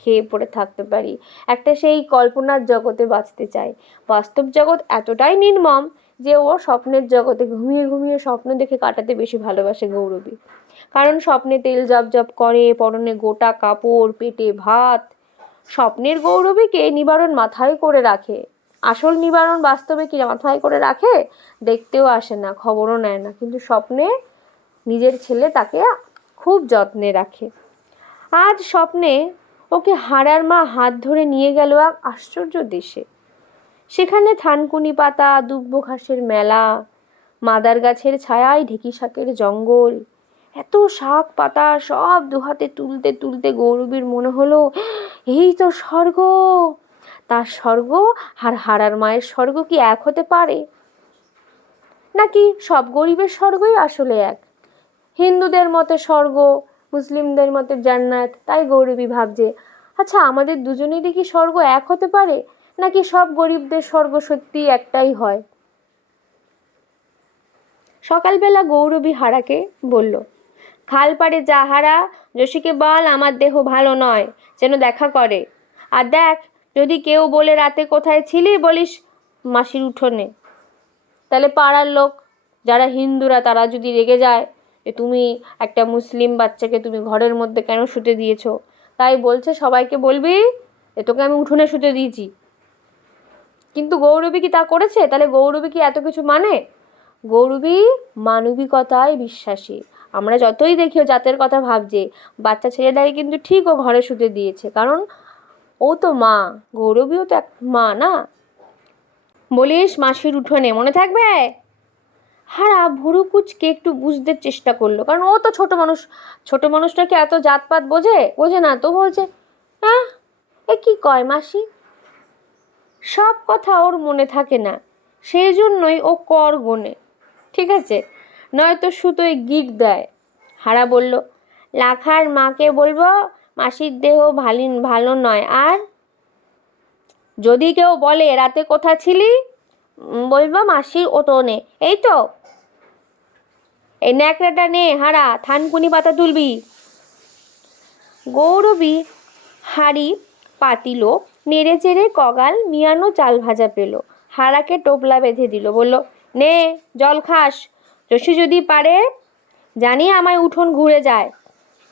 খেয়ে পড়ে থাকতে পারি, একটা সেই কল্পনার জগতে বাঁচতে চায়। বাস্তব জগৎ এতটাই নির্মম যে ও স্বপ্নের জগতে ঘুমিয়ে ঘুমিয়ে স্বপ্ন দেখে কাটাতে বেশি ভালোবাসে গৌরবী। কারণ স্বপ্নে তেল জপ করে, পরনে গোটা কাপড়, পেটে ভাত। স্বপ্নের গৌরবীকে নিবারণ মাথায় করে রাখে, আসল নিবারণ বাস্তবে কি মাথায় করে রাখে? দেখতেও আসে না, খবরও নেয় না, কিন্তু স্বপ্নে নিজের ছেলে তাকে খুব যত্নে রাখে। আজ স্বপ্নে ওকে হারার মা হাত ধরে নিয়ে গেল এক আশ্চর্য দেশে। সেখানে থানকুনি পাতা, দুব্বো ঘাসের মেলা, মাদার গাছের ছায়ায় ঢেকি শাকের জঙ্গল, এত শাক পাতা সব দুহাতে তুলতে তুলতে গৌরবীর মনে হলো এই তো স্বর্গ। তার স্বর্গ আর হারার মায়ের স্বর্গ কি এক হতে পারে? নাকি সব গরিবের স্বর্গই আসলে এক? হিন্দুদের মতে স্বর্গ, মুসলিমদের মতে জান্নাত। তাই গৌরবী ভাবছে, আচ্ছা আমাদের দুজনেরই কি স্বর্গ এক হতে পারে, নাকি সব গরিবদের স্বর্গ সত্যি একটাই হয়? সকালবেলা গৌরবী হারাকে বলল, খাল পাড়ে যা হারা, যোশীকে বল আমার দেহ ভালো নয়, যেন দেখা করে। আর দেখ, যদি কেউ বলে রাতে কোথায় ছিলি, বলিস মাসির উঠোনে। তাহলে পাড়ার লোক যারা হিন্দুরা তারা যদি রেগে যায় যে তুমি একটা মুসলিম বাচ্চাকে তুমি ঘরের মধ্যে কেন শুতে দিয়েছো, তাই বলছে সবাইকে বলবি যে তোকে আমি উঠোনে শুতে দিয়েছি। কিন্তু গৌরবী কি তা করেছে? তাহলে গৌরবী কি এত কিছু মানে? গৌরবী মানবিকতায় বিশ্বাসী। আমরা যতই দেখি ও জাতের কথা ভাবছে, বাচ্চা ছেলেটাকে কিন্তু ঠিক ও ঘরে শুতে দিয়েছে, কারণ ও তো মা, গৌরবীও তো এক মা না। বলিস মাসির উঠোনে, মনে থাকবে? হারা ভুরু কুচকে একটু বুঝতে চেষ্টা করলো, কারণ ও তো ছোট মানুষ, ছোট মানুষটাকে এত জাতপাত বোঝে না, তো বলছে হ্যাঁ এ কি কয় মাসি। সব কথা ওর মনে থাকে না, সেই জন্যই ও কর গোনে, ঠিক আছে, নয়তো সুতোয় গিক দেয়। হারা বলল, লাখার মাকে বলবো মাসির দেহ ভালো নয়, আর যদি কেউ বলে রাতে কোথা ছিলি, বলবো মাসির উঠোনে। এই তো, এই ন্যাকড়াটা নে হারা, থানকুনি পাতা তুলবি। গৌরবী হাড়ি পাতিল, নেড়ে চেড়ে কগাল মিয়ানো চাল ভাজা পেল, হারাকে টোপলা বেঁধে দিল, বলল, নে জল খাস। যশি যদি পারে, জানি আমায় উঠোন ঘুরে যায়,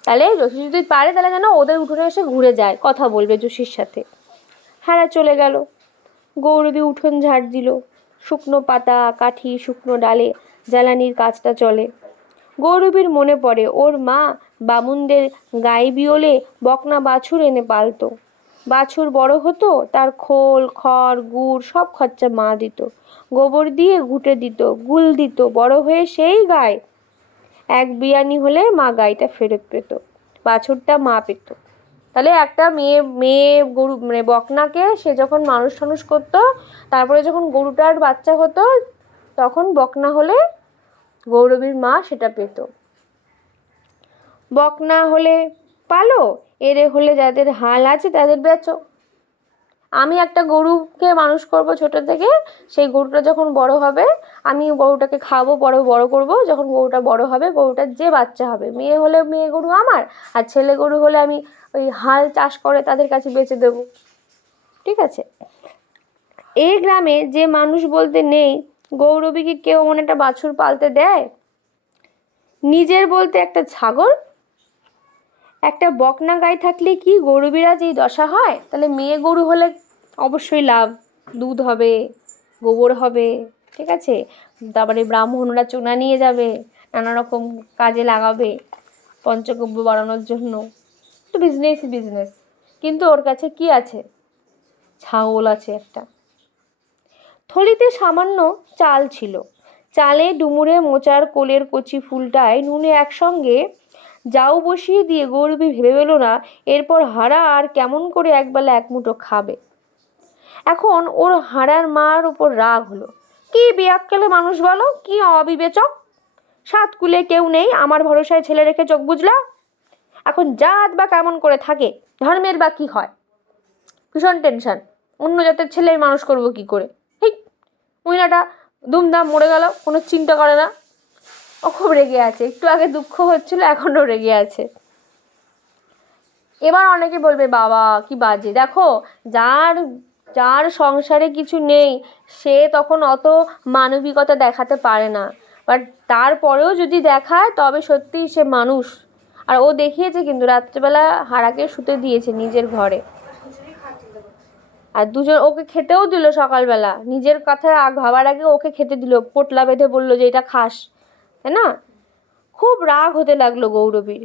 তাহলে যশি যদি পারে তাহলে যেন ওদের উঠোনে এসে ঘুরে যায়, কথা বলবে যশির সাথে। হারা চলে গেল। গৌরবী উঠোন ঝাড় দিল, শুকনো পাতা কাঠি শুকনো ডালে জ্বালানির কাজটা চলে। গৌরবীর মনে পড়ে ওর মা বামুনদের গায়ে বিওলে বকনা বাছুর এনে পালতো। বাছুর বড় হতো, তার খোল খড় গুড় সব খরচা মা দিত, গোবর দিয়ে ঘুটে দিত, গুল দিত, বড় হয়ে সেই গায়ে এক বিয়ানি হলে মা গাইটা ফেরত পেত, বাছুরটা মা পেত। তাহলে একটা মেয়ে মেয়ে গরু মানে বকনাকে সে যখন মানুষ টানুষ করতো, তারপরে যখন গরুটার বাচ্চা হতো, তখন বকনা হলে গৌরবীর মা সেটা পেত। বকনা হলে পালো, এরে হলে যাদের হাল আছে তাদের বেচো। আমি একটা গরুকে মানুষ করব ছোট থেকে, সেই গরুটা যখন বড় হবে আমি গরুটাকে খাওয়াবো, বড় করব, যখন গরুটা বড় হবে গরুটার যে বাচ্চা হবে, মেয়ে হলে মেয়ে গরু আমার, আর ছেলে গরু হলে আমি ওই হাল চাষ করে তাদের কাছে বেচে দেবো, ঠিক আছে। এই গ্রামে যে মানুষ বলতে নেই, গৌরবীকে কেউ মনে একটা বাছুর পালতে দেয়? নিজের বলতে একটা ছাগল, একটা বকনা গাই থাকলে কি গৌরবীরা যেই দশা হয়? তাহলে মেয়ে গরু হলে অবশ্যই লাভ, দুধ হবে, গোবর হবে, ঠিক আছে, তারপরে ব্রাহ্মণরা চুনা নিয়ে যাবে, নানা রকম কাজে লাগাবে, পঞ্চগব্য বাড়ানোর জন্য, তো বিজনেস। কিন্তু ওর কাছে কি আছে? ছাগল আছে একটা। থলিতে সামান্য চাল ছিল, চালে ডুমুরে মোচার কোলের কচি ফুলটায় নুনে একসঙ্গে যাও বসিয়ে দিয়ে গৌরবী ভেবে পেল না এরপর হারা আর কেমন করে একবেলা এক মুঠো খাবে। এখন ওর হারার মার উপর রাগ হলো, কি বেয়াক্কেলে মানুষ বলো, কি অবিবেচক, সাত কুলে কেউ নেই, আমার ভরসায় ছেলে রেখে চোখ বুঝলা, এখন জাত বা কেমন করে থাকে, ধর্মের বা কি হয়, ভীষণ টেনশন, অন্য জাতের ছেলে মানুষ করবো কি করে, ঠিক মহিলাটা দুমদাম মরে গেল, কোনো চিন্তা করে না। ও খুব রেগে আছে, একটু আগে দুঃখ হচ্ছিল, এখনও রেগে আছে। এবার অনেকে বলবে বাবা কি বাজে, দেখো যার যার সংসারে কিছু নেই সে তখন অত মানবিকতা দেখাতে পারে না, বাট তারপরেও যদি দেখায় তবে সত্যিই সে মানুষ। আর ও দেখিয়েছে, কিন্তু রাত্রেবেলা হারাকে শুতে দিয়েছে নিজের ঘরে, আর দুজন ওকে খেতেও দিল, সকালবেলা নিজের কথা ভাবার আগে ওকে খেতে দিল, পোটলা বেঁধে বললো যে এটা খাস, তাই না? খুব রাগ হতে লাগলো গৌরবীর।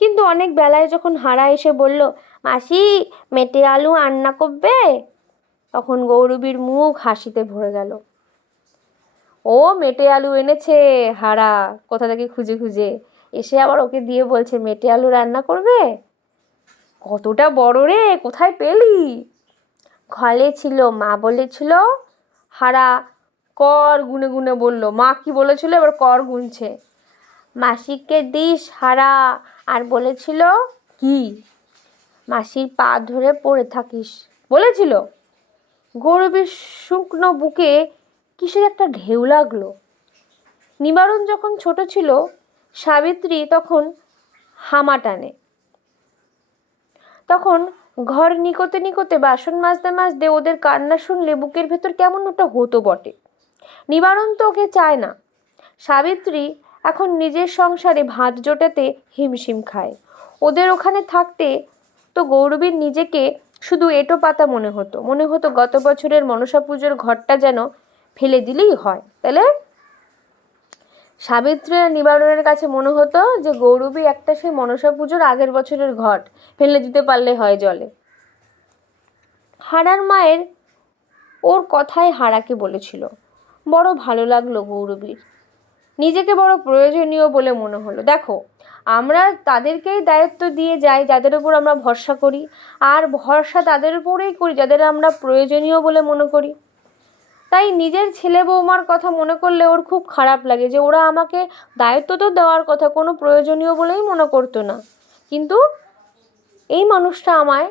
কিন্তু অনেক বেলায় যখন হারা এসে বলল, মাসি মেটে আলু রান্না করবে, তখন গৌরবীর মুখ হাসিতে ভরে গেল। ও মেটে আলু এনেছে হারা কোথা থেকে খুঁজে খুঁজে, এসে আবার ওকে দিয়ে বলছে মেটে আলু রান্না করবে, কতটা বড় রে, কোথায় পেলি? ঘরে ছিল, মা বলেছিল। হারা কর গুনে গুনে বলল, মা কি বলেছিল এবার কর গুনছে। মাসিকে দিস হারা, আর বলেছিল কি? মাসির পা ধরে পড়ে থাকিস বলেছিল। গৌরবের শুকনো বুকে কিসের একটা ঢেউ লাগলো। নিবারণ যখন ছোট ছিল, সাবিত্রী তখন হামা টানে, তখন ঘর নিকোতে নিকোতে বাসন মাজতে ওদের কান্না শুনলে বুকের ভেতর কেমন ওটা হতো বটে। নিবারণ তো ওকে চায় না। সাবিত্রী এখন নিজের সংসারে ভাত জোটাতে হিমশিম খায়। ওদের ওখানে থাকতে তো গৌরবীর নিজেকে শুধু এঁটো পাতা মনে হতো গত বছরের মনসা পুজোর ঘরটা যেন ফেলে দিলেই হয়। তাহলে সাবিত্রী আর নিবারণের কাছে মনে হতো যে গৌরবী একটা সেই মনসা পুজোর আগের বছরের ঘট ফেলে দিতে পারলে হয় জলে। হারার মায়ের ওর কথায় হারাকে বলেছিল। বড় ভালো লাগলো গৌরবীর, নিজেকে বড় প্রয়োজনীয় বলে মনে হলো। দেখো, আমরা তাদেরকেই দায়িত্ব দিয়ে যাই যাদের উপর আমরা ভরসা করি, আর ভরসা তাদের উপরেই করি যাদের আমরা প্রয়োজনীয় বলে মনে করি। তাই নিজের ছেলে বৌমার কথা মনে করলে ওর খুব খারাপ লাগে যে ওরা আমাকে দায়িত্ব তো দেওয়ার কথা, কোনো প্রয়োজনীয় বলেই মনে করতো না, কিন্তু এই মানুষটা আমায়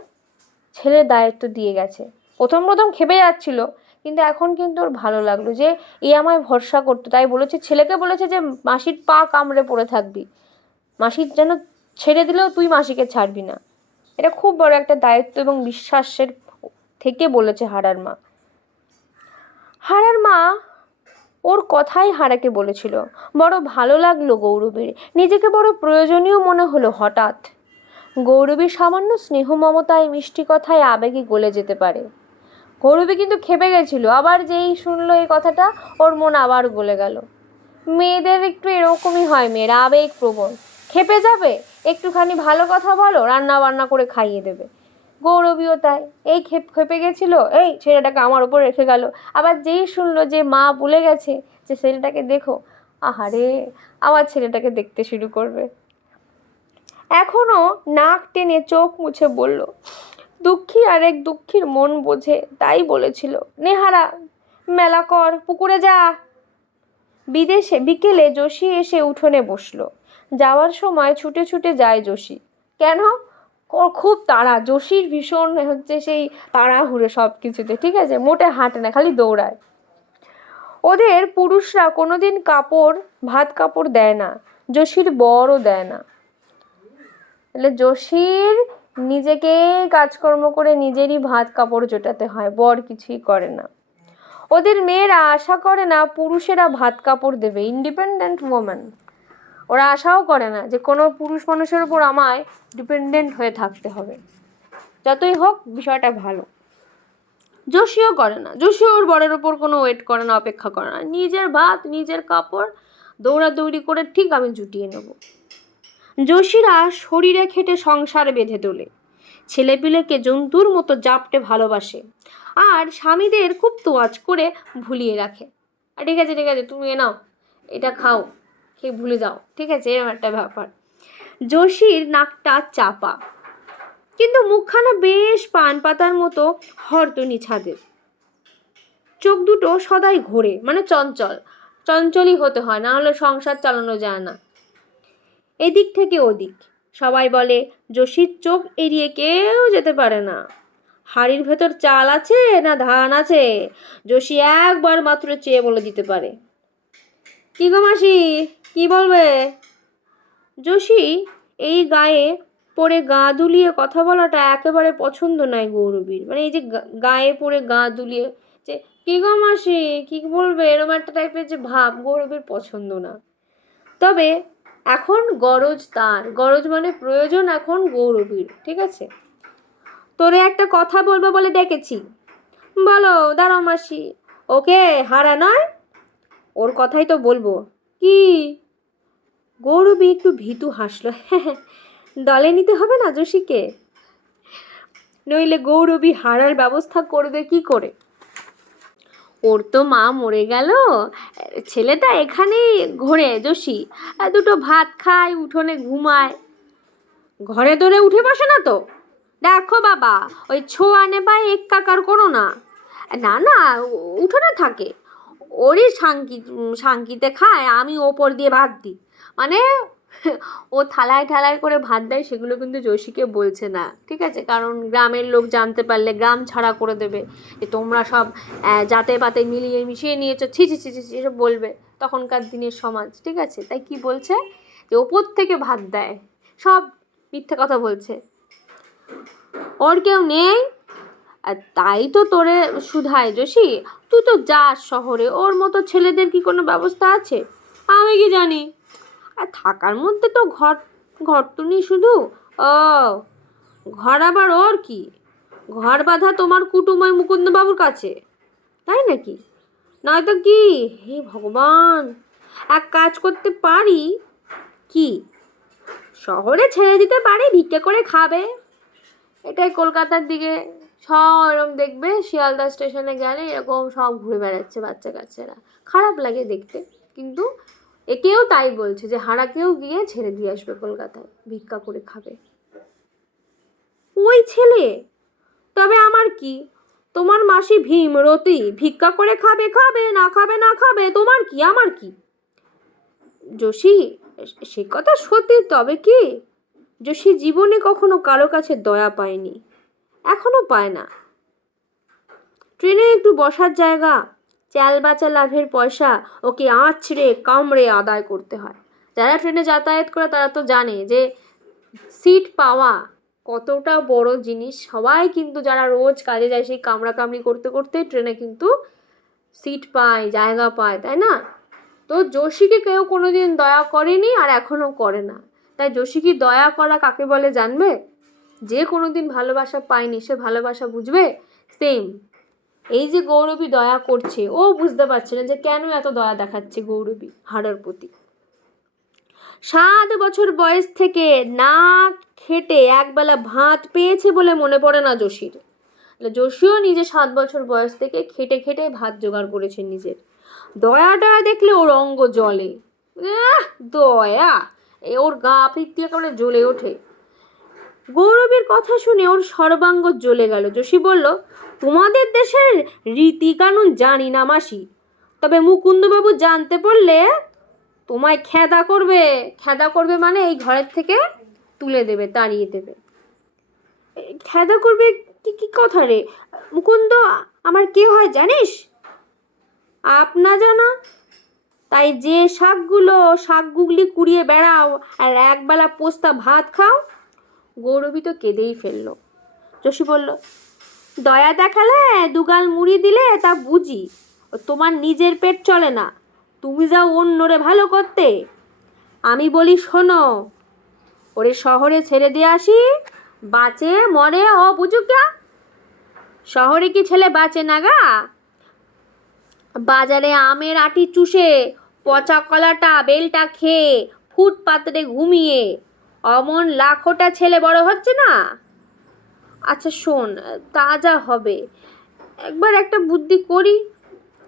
ছেলের দায়িত্ব দিয়ে গেছে। প্রথম খেপে যাচ্ছিল, কিন্তু এখন কিন্তু ওর ভালো লাগলো যে এ আমায় ভরসা করতো। তাই বলেছে, ছেলেকে বলেছে যে মাসির পা কামড়ে পড়ে থাকবি, মাসির যেন ছেড়ে দিলেও তুই মাসিকে ছাড়বি না। এটা খুব বড় একটা দায়িত্ব এবং বিশ্বাসের থেকে বলেছে হারার মা। হারার মা ওর কথাই হারাকে বলেছিল। বড় ভালো লাগলো গৌরবীর, নিজেকে বড় প্রয়োজনীয় মনে হলো হঠাৎ। গৌরবীর সামান্য স্নেহ মমতায়, মিষ্টি কথায় আবেগে গলে যেতে পারে। গৌরবী কিন্তু খেপে গেছিল, আবার যেই শুনলো এই কথাটা ওর মন আবার গলে গেল। মেয়েদের একটু এরকমই হয়, মেয়েরা আবেগপ্রবণ। খেপে যাবে, একটুখানি ভালো কথা বলো, রান্না বান্না করে খাইয়ে দেবে। গৌরবীও তাই, এই খেপে গেছিল, এই ছেলেটাকে আমার উপর রেখে গেল। আবার যেই শুনলো যে মা বলে গেছে যে ছেলেটাকে দেখো, আহারে আমার ছেলেটাকে দেখতে শুরু করবে। এখনও নাক টেনে চোখ মুছে বলল, দুঃখী আর এক দুঃখীর মন বোঝে, তাই বলেছিল। নেহারা মেলা কর, পুকুরে যা। বিকেলে যোশী এসে উঠোনে বসলো। যাওয়ার সময় ছুটে ছুটে যায় যোশী। কেন? ওর খুব তাড়া, যোশীর ভীষণ হচ্ছে সেই তাড়াহুড়ো সব কিছুতে, ঠিক আছে? মোটে হাঁটে না, খালি দৌড়ায়। ওদের পুরুষরা কোনোদিন ভাত কাপড় দেয় না, যোশীর বরও দেয় না। তাহলে যোশীর নিজেকে কাজকর্ম করে নিজেরই ভাত কাপড় জোটাতে হয়, বর কিছুই করে না। ওদের মেয়েরা আশা করে না পুরুষেরা ভাত কাপড় দেবে, ইন্ডিপেন্ডেন্ট ওম্যান। ওরা আশাও করে না যে কোনো পুরুষ মানুষের উপর আমায় ডিপেন্ডেন্ট হয়ে থাকতে হবে। যতই হোক বিষয়টা ভালো। যোশীও করে না, যোশী ওর বরের ওপর কোনো ওয়েট করে না, অপেক্ষা করে না। নিজের ভাত, নিজের কাপড় দৌড়াদৌড়ি করে ঠিক আমি জুটিয়ে নেব। যোশীরা শরীরে খেটে সংসার বেঁধে তোলে, ছেলেপিলেকে জন্তুর মতো জাপটে ভালোবাসে, আর স্বামীদের খুব তোয়াজ করে ভুলিয়ে রাখে। আর ঠিক আছে তুমি এ নাও, এটা খাও, খেয়ে ভুলে যাও, ঠিক আছে? এরকম একটা ব্যাপার। যোশীর নাকটা চাপা, কিন্তু মুখখানা বেশ পান পাতার মতো হরতনি ছাদের। চোখ দুটো সদাই ঘোরে, মানে চঞ্চলই হতে হয়, না হলে সংসার চালানো যায় না। এদিক থেকে ওদিক সবাই বলে যোশীর চোখ এড়িয়ে কেউ যেতে পারে না। হাড়ির ভেতর চাল আছে না ধান আছে, যোশী একবার মাত্র চেয়ে বলে দিতে পারে। কি গো মাসি, কি বলবে? যোশী এই গায়ে পড়ে গা দুলিয়ে কথা বলাটা একেবারে পছন্দ নয় গৌরবীর। মানে এই যে গায়ে পড়ে গা দুলিয়ে যে কি গো মাসি কি বলবে, এরকম একটা টাইপের যে ভাব গৌরবীর পছন্দ না। তবে এখন গরজ মানে প্রয়োজন এখন গৌরবীর, ঠিক আছে? তোরে একটা কথা বলবো বলে ডেকেছি। বলো, দাঁড়াও মাসি। ওকে হারা নয়, ওর কথাই তো বলবো। কি? গৌরবী একটু ভীতু হাসলো। দলে নিতে হবে না যোশীকে, নইলে গৌরবী হারার ব্যবস্থা করবে কি করে? ওর তো মা মরে গেল, ছেলেটা এখানেই ঘোরে যোশী, দুটো ভাত খায়, উঠোনে ঘুমায়, ঘরে দরে উঠে বসে না তো। দেখো বাবা, ওই ছোঁয়া নেবায় এক্কাকার করো না। না না, উঠোনে থাকে, ওরই সাঙ্কিতে খায়, আমি ওপর দিয়ে ভাত দিই। মানে ও থালায় ঠালায় করে ভাত দেয়, সেগুলো কিন্তু যোশীকে বলছে না, ঠিক আছে? কারণ গ্রামের লোক জানতে পারলে গ্রাম ছাড়া করে দেবে, যে তোমরা সব জাতে পাতে মিলিয়ে মিশিয়ে নিয়েছো, ছি ছি ছি ছি এসব বলবে তখনকার দিনের সমাজ, ঠিক আছে? তাই কি বলছে, যে ওপর থেকে ভাত দেয়, সব মিথ্যে কথা বলছে। ওর কেউ নেই, আর তাই তো তোরে শুধায় যোশী, তুই তো যাস শহরে, ওর মতো ছেলেদের কি কোনো ব্যবস্থা আছে? আমি কি জানি। আর থাকার মধ্যে তো ঘর তো নেই, শুধু ও, ঘর আবার ওর কি? ঘর বাঁধা তোমার কুটুময় মুকুন্দবাবুর কাছে, তাই নাকি? নয়তো কি? হে ভগবান, এক কাজ করতে পারি কি, শহরে ছেড়ে দিতে পারি, ভিক্ষে করে খাবে। এটাই কলকাতার দিকে সব এরকম দেখবে, শিয়ালদা স্টেশনে গেলে এরকম সব ঘুরে বেড়াচ্ছে বাচ্চা কাচ্চারা, খারাপ লাগে দেখতে। কিন্তু একেও তাই বলছে যে হারাকেও গিয়ে ছেড়ে দিয়ে আসবে কলকাতায়, ভিক্ষা করে খাবে। ওই ছেলে, তবে আমার কি? তোমার মাসি ভীমরতি, ভিক্ষা করে খাবে খাবে, না খাবে না খাবে, তোমার কি আমার কি? যোশী, সে কথা সত্যি, তবে কি যোশী জীবনে কখনো কারো কাছে দয়া পায়নি, এখনো পায় না। ট্রেনে একটু বসার জায়গা, চাল বাচা লাভের পয়সা ওকে আঁচড়ে কামড়ে আদায় করতে হয়। যারা ট্রেনে যাতায়াত করে তারা তো জানে যে সিট পাওয়া কতটা বড় জিনিস। সবাই কিন্তু যারা রোজ কাজে যায় সেই কামড়াকামড়ি করতে করতে ট্রেনে কিন্তু সিট পায়, জায়গা পায়, তাই না? তো যোশীকে কেউ কোনোদিন দয়া করেনি আর এখনো করে না। তাই যোশী কি দয়া করা কাকে বলে জানবে? যে কোনোদিন ভালোবাসা পায়নি সে ভালোবাসা বুঝবে? সেম, এই যে গৌরবী দয়া করছে, ও বুঝতে পারছে না যে কেন এত দয়া দেখাচ্ছে গৌরবী হারার প্রতি। 7 বছর বয়স থেকে না খেটে একবেলা ভাত পেয়েছে বলে মনে পড়ে না যোশীর। যোশীও নিজে 7 বছর বয়স থেকে খেটে খেটে ভাত জোগাড় করেছে নিজের। দয়াটা দেখলে ওর অঙ্গ জ্বলে। দয়া, ওর গা পিত্তি একেবারে জ্বলে ওঠে। গৌরবীর কথা শুনে ওর সর্বাঙ্গ জ্বলে গেল। যোশী বলল, তোমাদের দেশের রীতি কানুন জানি না মাসি, তবে মুকুন্দবাবু জানতে পারলে তোমায় খেদা করবে। খেদা করবে মানে এই ঘরের থেকে তুলে দেবে, তাড়িয়ে দেবে। খেদা করবে? কি কি কথা রে? মুকুন্দ আমার কে হয় জানিস? আপনা জানা। তাই যে শাক গুগলি কুড়িয়ে বেড়াও আর একবেলা পোস্তা ভাত খাও। গৌরবী তো কেঁদেই ফেলল। যোশী বলল, দয়া দেখালে দুগাল মুড়ি দিলে তা বুঝি, তোমার নিজের পেট চলে না, তুমি যাও অন্যরে ভালো করতে। আমি বলি শোনো, ওরে শহরে ছেড়ে দিয়ে আসি, বাঁচে মরে ও বুঝুকা। শহরে কি ছেলে বাঁচে না গা? বাজারে আমের আটি চুষে, পচা কলাটা বেলটা খেয়ে, ফুটপাতে ঘুমিয়ে অমন লাখোটা ছেলে বড় হচ্ছে না। আচ্ছা শোন, তা যা হবে, একবার একটা বুদ্ধি করি।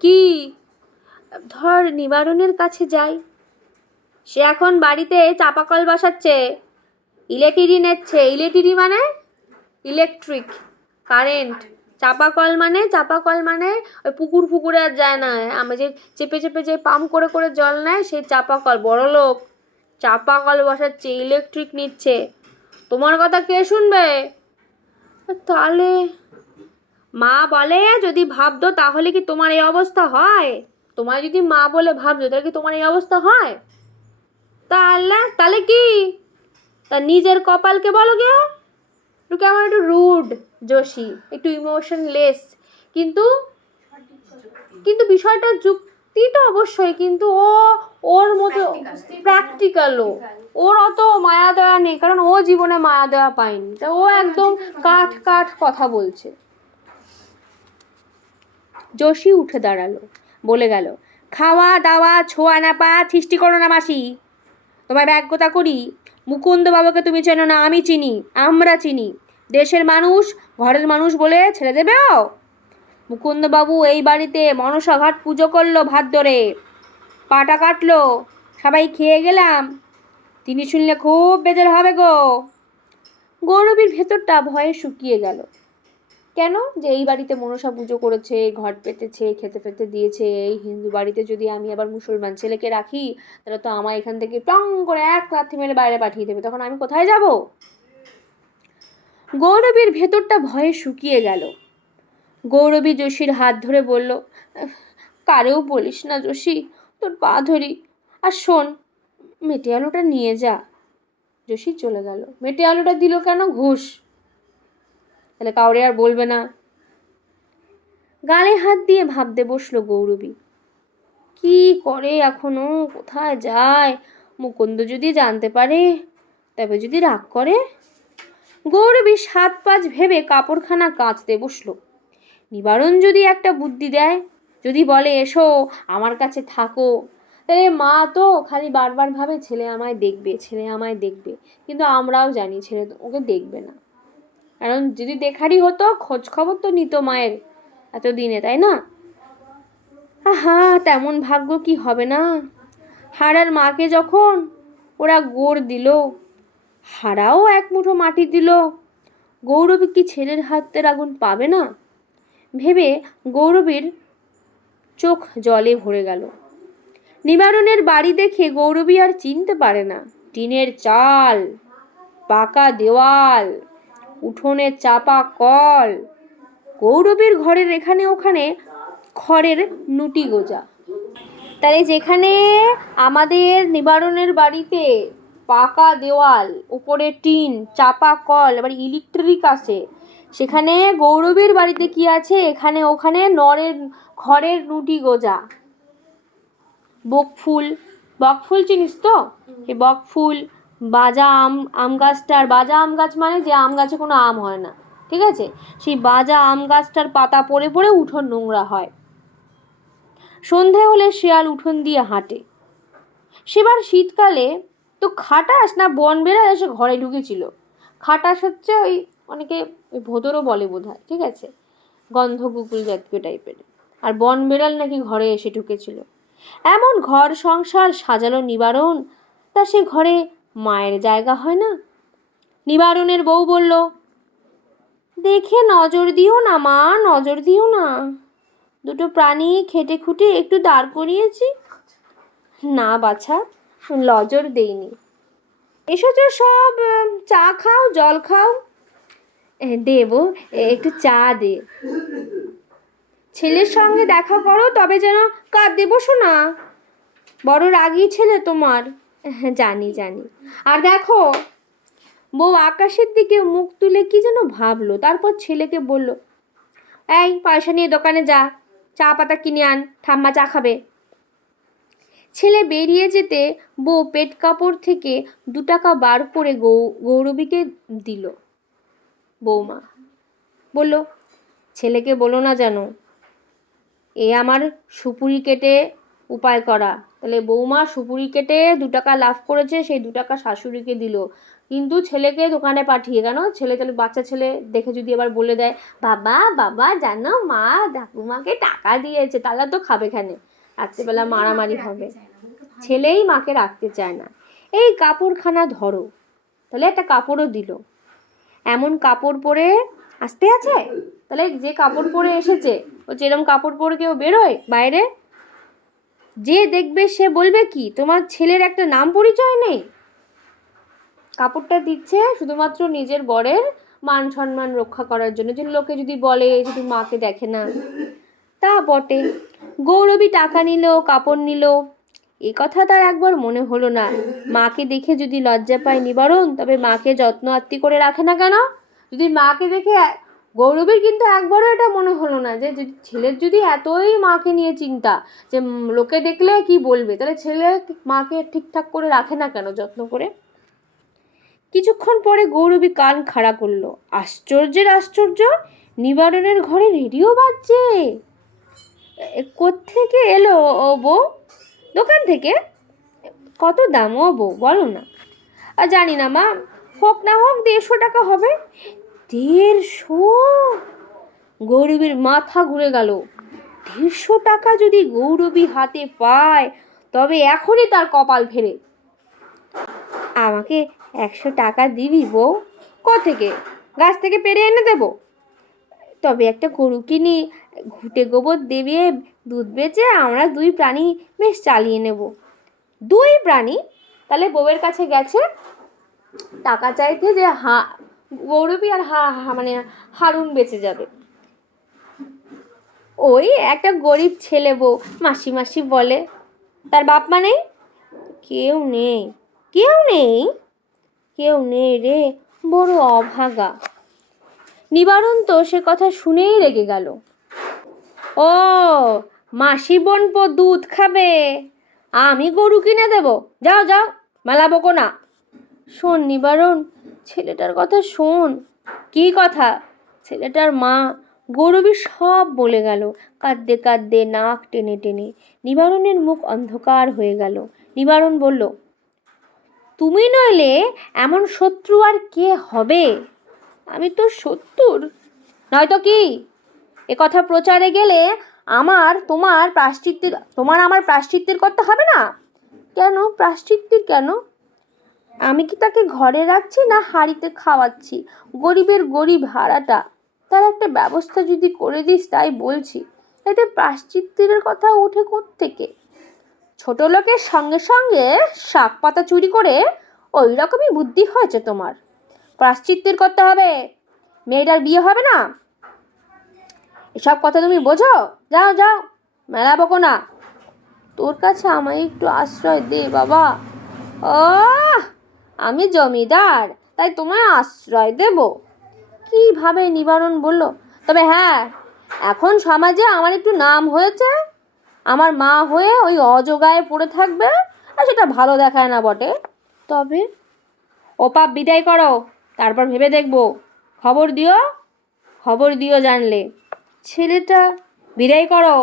কি? ধর নিবারণের কাছে যাই, সে এখন বাড়িতে চাপাকল বসাচ্ছে, ইলেকট্রিক নিচ্ছে। ইলেকট্রিক মানে ইলেকট্রিক কারেন্ট, চাপাকল মানে ওই পুকুর ফুকুরে আর যায় না, আমি যে চেপে চেপে যে পাম্প করে করে জল নেয় সেই চাপাকল। বড় লোক, চাপাকল বসাচ্ছে, ইলেকট্রিক নিচ্ছে। তোমার কথা কে শুনবে? তাহলে মা বলে যদি ভাবতো তাহলে কি তোমার এই অবস্থা হয়? তোমায় যদি মা বলে ভাবছো তাহলে কি তোমার এই অবস্থা হয়? তাহলে কি? তা নিজের কপালকে বলো গে। একটু কেমন একটু রুড যোশী, একটু ইমোশনলেস, কিন্তু কিন্তু বিষয়টা যুক্তি তো অবশ্যই, কিন্তু ওর মতো প্র্যাকটিক্যালও। ওর অত মায়া দয়া নেই, কারণ ও জীবনে মায়া দয়া পায়নি, তা ও একদম কাঠ কাঠ কথা বলছে। যোশী উঠে দাঁড়ালো, বলে গেল, খাওয়া দাওয়া ছোঁয়া নাপা সৃষ্টি করো না মাসি। তোমায় ব্যাজ্ঞতা করি, মুকুন্দ বাবাকে তুমি চেনো না, আমি চিনি, আমরা চিনি। দেশের মানুষ, ঘরের মানুষ বলে ছেড়ে দেবেও? মুকুন্দবাবু এই বাড়িতে মনসা ঘাট পুজো করলো ভাত ধরে, পাটা কাটলো, সবাই খেয়ে গেলাম। তিনি শুনলে খুব বেজার হবে গো। গৌরবীর ভেতরটা ভয়ে শুকিয়ে গেল। কেন? যে এই বাড়িতে মনসা পুজো করেছে, ঘট পেতেছে, খেতে ফেতে দিয়েছে, এই হিন্দু বাড়িতে যদি আমি আবার মুসলমান ছেলেকে রাখি তাহলে তো আমায় এখান থেকে টং করে এক লাথি মেরে বাইরে পাঠিয়ে দেবে, তখন আমি কোথায় যাব? গৌরবীর ভেতরটা ভয়ে শুকিয়ে গেল। গৌরবী যোশীর হাত ধরে বলল, কারেও বলিস না যোশী, তোর পা ধরি। আর শোন, মেটে আলুটা নিয়ে যা। যোশী চলে গেল। মেটে আলুটা দিল কেন? ঘুষ। তাহলে কাউরে আর বলবে না। গালে হাত দিয়ে ভাবতে বসলো গৌরবী, কি করে এখনো, কোথায় যায়? মুকুন্দ যদি জানতে পারে, তবে যদি রাগ করে? গৌরবী 7-5 ভেবে কাপড়খানা কাচতে বসলো। নিবারণ যদি একটা বুদ্ধি দেয়, যদি বলে এসো আমার কাছে থাকো, তাহলে মা তো খালি বারবার ভাবে ছেলে আমায় দেখবে, ছেলে আমায় দেখবে, কিন্তু আমরাও জানি ছেলে ওকে দেখবে না। কারণ যদি দেখারই হতো খোঁজ খবর তো নিত মায়ের এতদিনে, তাই না? আহা, তেমন ভাগ্য কি হবে না? হারার মাকে যখন ওরা গোড় দিল, হারাও এক মুঠো মাটি দিল, গৌরবী কি ছেলের হাতের আগুন পাবে না? ভেবে গৌরবীর চোখ জলে ভরে গেল। নিবারণের বাড়ি দেখে গৌরবী আর চিনতে পারে না। টিনের চাল, পাকা দেওয়াল, উঠোনের চাপা কল, গৌরবীর ঘরের এখানে ওখানে খড়ের নুটি গোজা। তাহলে যেখানে আমাদের নিবারণের বাড়িতে পাকা দেওয়াল, উপরে টিন, চাপা কল, এবার ইলেকট্রিক আছে, সেখানে গৌরবীর বাড়িতে কি আছে? এখানে ওখানে খড়ের নুটি গোজা। বকফুল, বকফুল চিনিস তো? এই বকফুল, বাজা আম গাছটার, বাজা আম গাছ মানে যে আম গাছে কোনো আম হয় না, ঠিক আছে? সেই বাজা আম গাছটার পাতা পড়ে পড়ে উঠোন নোংরা হয়। সন্ধে হলে শেয়াল উঠোন দিয়ে হাঁটে। সেবার শীতকালে তো খাটাস না বন বেড়াল এসে ঘরে ঢুকেছিল। খাটাস হচ্ছে ওই অনেকে ওই ভোদরও বলে বোধহয়, ঠিক আছে, গন্ধ কুকুর জাতীয় টাইপের। আর বন বেড়াল নাকি ঘরে এসে ঢুকেছিল। এমন ঘর সংসার সাজালো নিবারণ, তা সে ঘরে মায়ের জায়গা হয় না। নিবারণের বউ বলল, দেখে নজর দিও না মা, নজর দিও না, দুটো প্রাণী খেটে খুঁটে একটু দাঁড় করিয়েছি। না বাছা, নজর দেইনি। এসেছো সব, চা খাও, জল খাও। দেবো, একটু চা দে। ছেলের সঙ্গে দেখা করো তবে যেন কাঁদতে বসো না, বড় রাগী ছেলে তোমার। জানি জানি। আর দেখো, বউ আকাশের দিকে মুখ তুলে কি যেন ভাবলো, তারপর ছেলেকে বলল, এই পয়সা নিয়ে দোকানে যা, চা পাতা কিনে আন, ঠাম্মা চা খাবে। ছেলে বেরিয়ে যেতে বউ পেট কাপড় থেকে 2 টাকা বার করে গৌরবীকে দিল। বৌমা বলল, ছেলেকে বলো না যেন, এ আমার সুপুরি কেটে উপায় করা। তাহলে বৌমা সুপুরি কেটে 2 টাকা লাভ করেছে, সেই 2 টাকা শাশুড়িকে দিল, কিন্তু ছেলেকে দোকানে পাঠিয়ে। কেন? ছেলে তাহলে বাচ্চা ছেলে দেখে যদি আবার বলে দেয়, বাবা বাবা জানো মা ঠাকুমাকে টাকা দিয়েছে, তাহলে তো খাবে খানে, রাত্রিবেলা মারামারি হবে। ছেলেই মাকে রাখতে চায় না। এই কাপড়খানা ধরো, তাহলে একটা কাপড়ও দিল। এমন কাপড় পরে আসতে আছে? তাহলে যে কাপড় পরে এসেছে, ও যেরকম কাপড় পরে কেউ বেরোয় বাইরে, যে দেখবে সে বলবে কি তোমার ছেলের একটা নাম পরিচয় নেই? কাপড়টা দিচ্ছে শুধুমাত্র নিজের বরের মান সম্মান রক্ষা করার জন্য, যে লোকে যদি বলে যদি মাকে দেখে না। তা বটে, গৌরবী টাকা নিল, কাপড় নিল, এ কথা তার একবার মনে হলো না মাকে দেখে যদি লজ্জা পায় নিবারণ, তবে মাকে যত্ন আত্তি করে রাখে না কেন? যদি মাকে দেখে গৌরবীর কিন্তু একবারও এটা মনে হলো না যে ছেলের যদি এতই মাকে নিয়ে চিন্তা, যে লোকে দেখলে কি বলবে, তাহলে ছেলে মাকে ঠিকঠাক করে রাখে না কেন যত্ন করে? কিছুক্ষণ পরে গৌরবী কান খাড়া করলো। আশ্চর্যের আশ্চর্য, নিবারণের ঘরে রেডিও বাজছে। কোত্থেকে এলো ও বউ? দোকান থেকে। কত দাম ও বউ, বলো না। জানি না মা, হোক না হোক 150 টাকা হবে। 150? গৌরবীর মাথা ঘুরে গেল। 150 টাকা যদি গৌরবী হাতে পায়, তবে এখনই তার কপাল ফেরে। আমাকে 100 টাকা দিবি বউ? কোত্থেকে? গাছ থেকে পেরে এনে দেবো। তবে একটা গরু কিনি, ঘুটে গোবর দেবে, দুধ বেচে আমরা 2 প্রাণী বেশ চালিয়ে নেব। 2 প্রাণী? তাহলে বউয়ের কাছে গেছে টাকা চাইতে, যে গৌরবী আর মানে হারুন বেঁচে যাবে। ওই একটা গরিব ছেলে বউ মাসি মাসি বলে, তার বাপ মা নেই? কেউ নেই। কেউ নেই? কেউ নেই রে, বড় অভাগা। নিবারণ তো সে কথা শুনেই রেগে গেল। ও, মাসি বোনপো দুধ খাবে, আমি গরু কিনে দেব? যাও যাও, মেলা বকো না। শোন নিবারণ, ছেলেটার কথা শোন। কী কথা? ছেলেটার মা গৌরবী সব বলে গেল, কাঁদতে কাঁদতে, নাক টেনে টেনে। নিবারণের মুখ অন্ধকার হয়ে গেল। নিবারণ বলল, তুমি নইলে এমন শত্রু আর কে হবে? আমি তো শত্রুর নয়তো কি? এ কথা প্রচারে গেলে আমার প্রায়শ্চিত্তের করতে হবে না? কেন প্রায়শ্চিত্তের কেন? আমি কি তাকে ঘরে রাখছি না হাঁড়িতে খাওয়াচ্ছি? গরিবের গরিব হারাটা, তার একটা ব্যবস্থা যদি করে দিস তাই বলছি। এতে প্রায়শ্চিত্তের কথা ওঠে কোত্থেকে? ছোট লোকের সঙ্গে সঙ্গে শাক পাতা চুরি করে ওই রকমই বুদ্ধি হয়েছে তোমার। প্রায়শ্চিত্তের করতে হবে, মেয়েটার বিয়ে হবে না। এসব কথা তুমি বোঝো? যাও যাও, মেলা বকো না। তোর কাছে আমায় একটু আশ্রয় দে বাবা। ও, আমি জমিদার, তাই তোমায় আশ্রয় দেব? কিভাবে নিবারণ বলল, তবে হ্যাঁ, এখন সমাজে আমার একটু নাম হয়েছে। আমার মা হয়ে ওই অজগায়ে পড়ে থাকবে, আর সেটা ভালো দেখায় না বটে। তবে ও পাপ বিদায় করো, তারপর ভেবে দেখব। খবর দিও জানলে। ছেলেটা বিদায় করো।